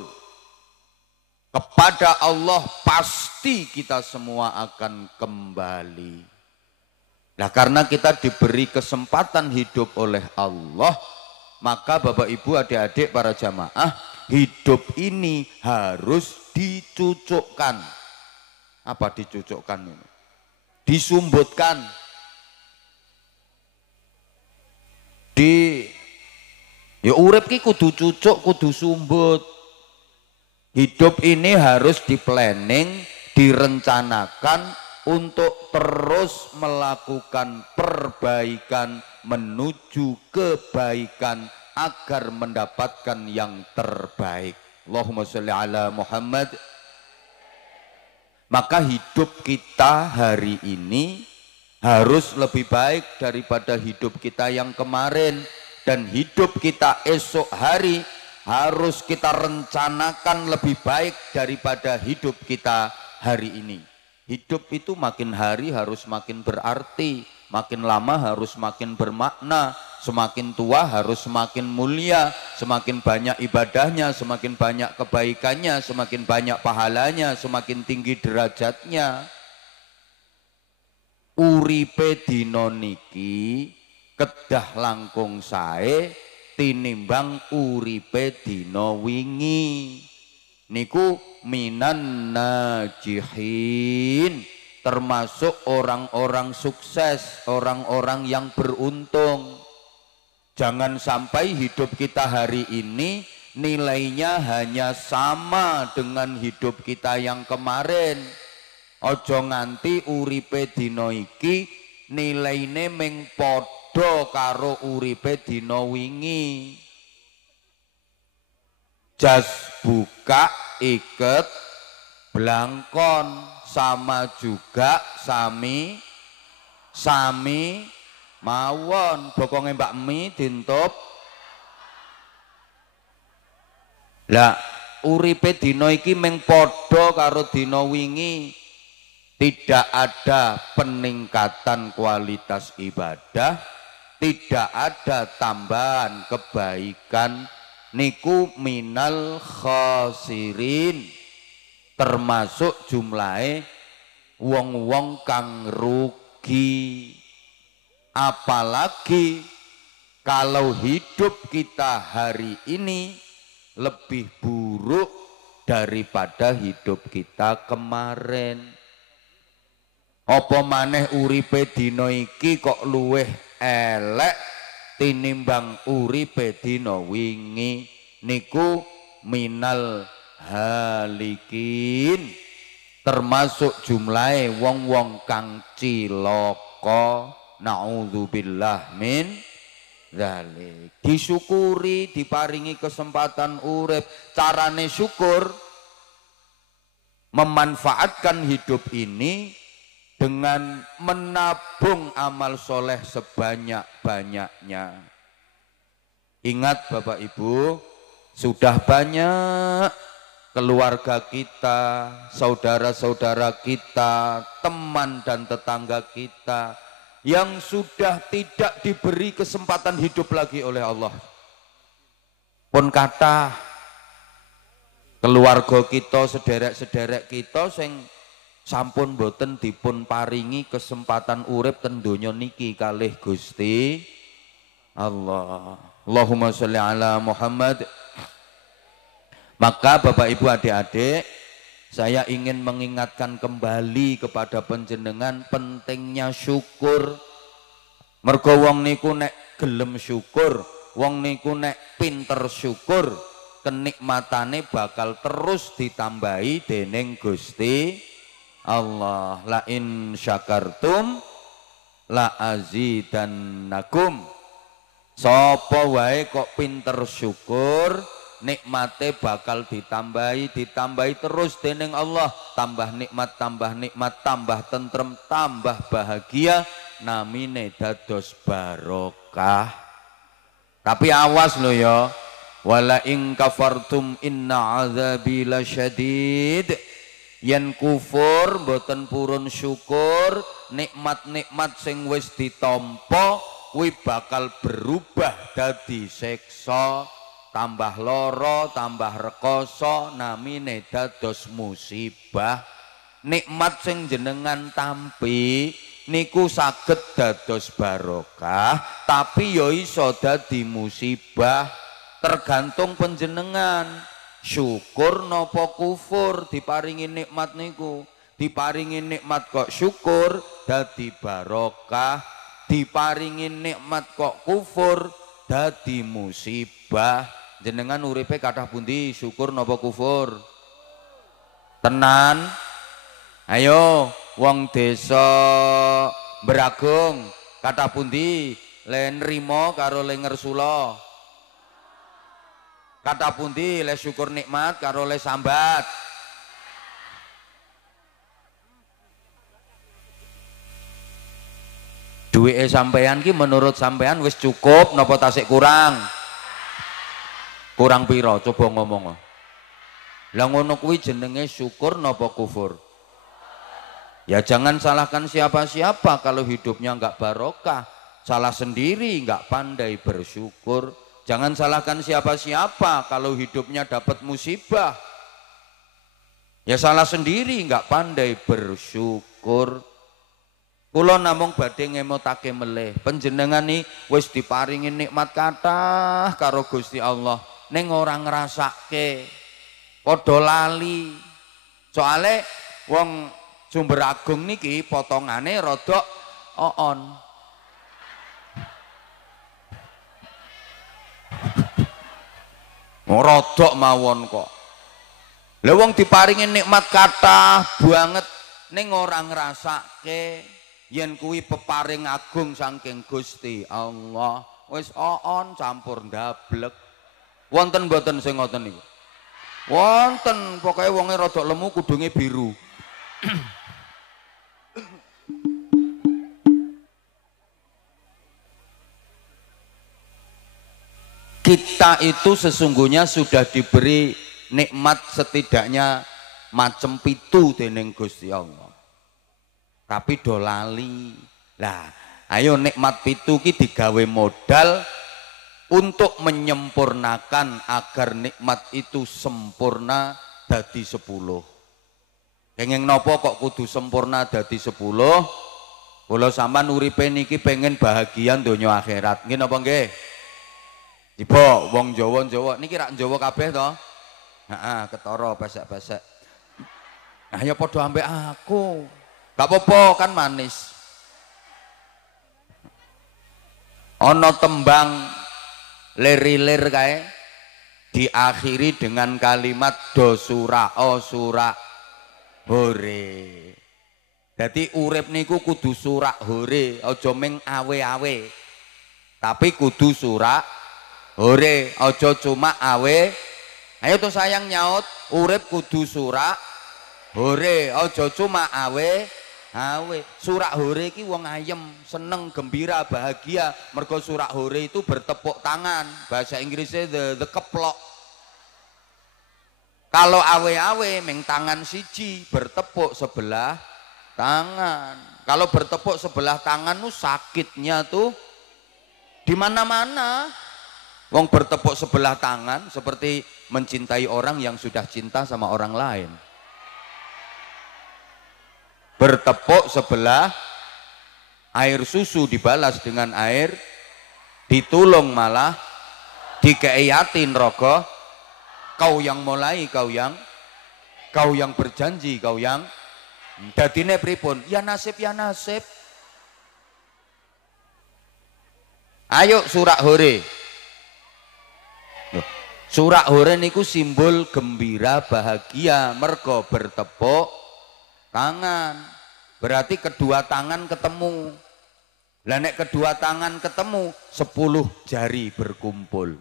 Kepada Allah pasti kita semua akan kembali. Nah, karena kita diberi kesempatan hidup oleh Allah, maka Bapak Ibu adik-adik para jamaah, hidup ini harus dicucukkan. Apa dicucukkan ini? Disumbutkan. Ya urip ki kudu cucuk, kudu sumbut. Hidup ini harus diplanning, direncanakan untuk terus melakukan perbaikan menuju kebaikan agar mendapatkan yang terbaik. Allahumma sholli ala Muhammad. Maka hidup kita hari ini harus lebih baik daripada hidup kita yang kemarin, dan hidup kita esok hari harus kita rencanakan lebih baik daripada hidup kita hari ini. Hidup itu makin hari harus makin berarti, makin lama harus makin bermakna, semakin tua harus semakin mulia, semakin banyak ibadahnya, semakin banyak kebaikannya, semakin banyak pahalanya, semakin tinggi derajatnya. uripe dina niki kedah langkung sae tinimbang uripe dina wingi. Niku minan najihin, termasuk orang-orang sukses, orang-orang yang beruntung. Jangan sampai hidup kita hari ini nilainya hanya sama dengan hidup kita yang kemarin. Ojo nganti uripe dina iki nilaine ming padha karo uripe dina wingi. Jas buka iket blangkon, sama juga sami mawon. Bokonge Mbak Mi dintup. Lah uripe dina iki ming padha karo dina wingi. Tidak ada peningkatan kualitas ibadah, tidak ada tambahan kebaikan. Niku minal khasirin, termasuk jumlahe wong-wong kang rugi. Apalagi kalau hidup kita hari ini lebih buruk daripada hidup kita kemarin. Apa maneh uripe dina iki kok luweh elek tinimbang uripe dina wingi. Niku minal halikin, termasuk jumlahe wong-wong kang cilaka. Naudzubillah min dzalik. Disyukuri, diparingi kesempatan urip. Carane syukur memanfaatkan hidup ini dengan menabung amal soleh sebanyak-banyaknya. Ingat Bapak Ibu, sudah banyak keluarga kita, saudara-saudara kita, teman dan tetangga kita yang sudah tidak diberi kesempatan hidup lagi oleh Allah. Pun kata keluarga kita, sederek-sederek kita sing sampun boten dipun paringi kesempatan urip ten donya niki kalih Gusti Allah. Allahumma sholli ala Muhammad. Maka Bapak Ibu adik-adik, saya ingin mengingatkan kembali kepada panjenengan pentingnya syukur. Mergo wong niku nek gelem syukur, wong niku nek pinter syukur, kenikmatane bakal terus ditambahi dening Gusti Allah. La in syakartum la azidannakum. Sapa wae kok pinter syukur, nikmate bakal ditambahi terus dening Allah. Tambah nikmat, tambah tentrem, tambah bahagia, namine dados barokah. Tapi awas lo ya, wala in kafartum inna azabi lasyadid. Yen kufur mboten purun syukur, nikmat-nikmat sing wis ditampa kuwi bakal berubah dadi siksa, tambah lara, tambah rekoso, namine dados musibah. Nikmat sing jenengan tampi niku saged dados barokah, tapi ya iso dadi musibah, tergantung panjenengan. Syukur nopo kufur diparingi nikmat niku. Diparingi nikmat kok syukur dadi barokah, diparingi nikmat kok kufur dadi musibah. Jenengan uripe kathah pundi, syukur nopo kufur? Tenan? Ayo wong desa Bragung kathah pundi le nrimo karo le ngersula? Kata pundi le syukur nikmat karo le sambat? Duwike sampean ki menurut sampean wis cukup napa tasik kurang? Kurang piro? Coba ngomong. Lah ngono kuwi jenenge syukur napa kufur? Ya jangan salahkan siapa-siapa kalau hidupnya enggak barokah. Salah sendiri enggak pandai bersyukur. Jangan salahkan siapa-siapa kalau hidupnya dapat musibah. Ya salah sendiri, nggak pandai bersyukur. Kula namung badhe ngemotake melih, panjenengan iki wis diparingi nikmat kathah karo Gusti Allah, ning ora ngrasake. Padha lali. Soale wong Sumber Agung niki potongane rodok oon. Rodok mawon kok. Lha wong diparingi nikmat kathah banget ning ora ngrasake. Yen kuwi peparing agung saking Gusti Allah, wis oon campur ndablek. Wonten mboten sing ngoten niku? Wonten, pokoke wonge rada lemu kudunge biru. Kita itu sesungguhnya sudah diberi nikmat setidaknya macem pitu dening Gusti Allah. Tapi do lali. Lah, ayo nikmat pitu ki digawe modal untuk menyempurnakan agar nikmat itu sempurna dadi 10. Kenging nopo kok kudu sempurna dadi 10? Kula sampean uripe niki pengen bahagia donya akhirat. Nggih napa nggih? Tiba wong Jawa niki rak Jawa kabeh to? Heeh, ketara pesek-pesek. Nah ya padha ambek aku. Gak apa-apa kan manis. Ono tembang lir-lir kae diakhiri dengan kalimat do sura o sura hore. Jadi urip niku kudu surak hore, aja ming awe-awe. Tapi kudu surak hore, aja cuma awe. Ayo tuh sayang nyaut, urip kudu surak hore, aja cuma awe. Surak hore ki wong ayem, seneng, gembira, bahagia. Mergo surak hore itu bertepuk tangan, bahasa Inggrisnya the keplok. Kalau awe-awe meng tangan siji, bertepuk sebelah tangan. Kalau bertepuk sebelah tangan tuh sakitnya tuh di mana-mana. Wong bertepuk sebelah tangan seperti mencintai orang yang sudah cinta sama orang lain. Bertepuk sebelah, air susu dibalas dengan air, ditulung malah dikeiatin rogo. Kau yang mulai, kau yang berjanji, kau yang dadine pripun? Ya nasib, ya nasib. Ayo surak hore. Surak hore niku simbol gembira bahagia, mergo bertepuk tangan. Berarti kedua tangan ketemu. Lah nek kedua tangan ketemu 10 jari berkumpul.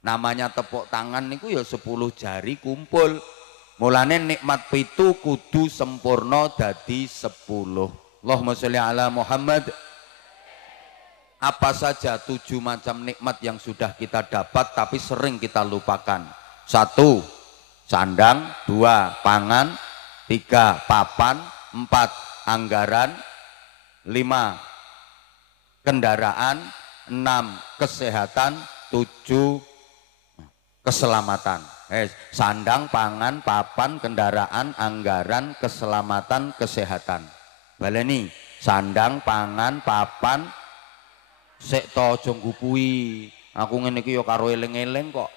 Namanya tepuk tangan niku ya 10 jari kumpul. Mulane nikmat pitu kudu sempurna dadi 10. Allahumma sholli ala Muhammad. Apa saja 7 macam nikmat yang sudah kita dapat tapi sering kita lupakan? 1. Sandang, 2. Pangan, 3. Papan, 4. Anggaran, 5. Kendaraan, 6. Kesehatan, 7. Keselamatan. Sandang, pangan, papan, kendaraan, anggaran, keselamatan, kesehatan. Baleni, sandang, pangan, papan, sik to aja ngupui. Aku ngene iki ya karo eling-eling kok.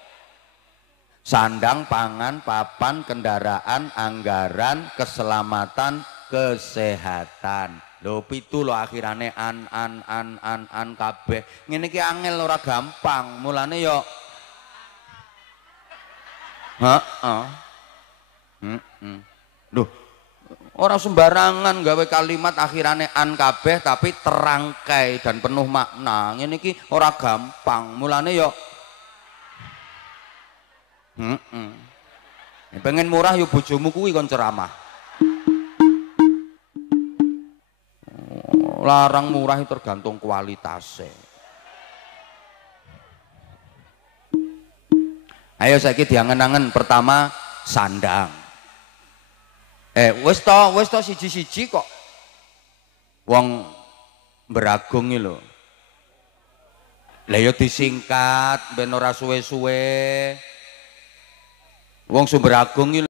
Sandang, pangan, papan, kendaraan, anggaran, keselamatan, kesehatan. Lho pitu lho akhirane an kabeh. Ngene iki angel ora gampang. Mulane ya Loh, orang sembarangan gawe kalimat akhirane an kabeh tapi terangkai dan penuh makna. Ngene iki ora gampang. Mulane ya pengen murah yo bojomu kuwi kon ceramah. Larang murah itu tergantung kualitasnya. Ayo saiki diangen-angen. Pertama sandang. Wis to siji-siji kok. Wong beragung iki lho. Lah ya disingkat ben ora suwe-suwe. Wong Sumber Agung iki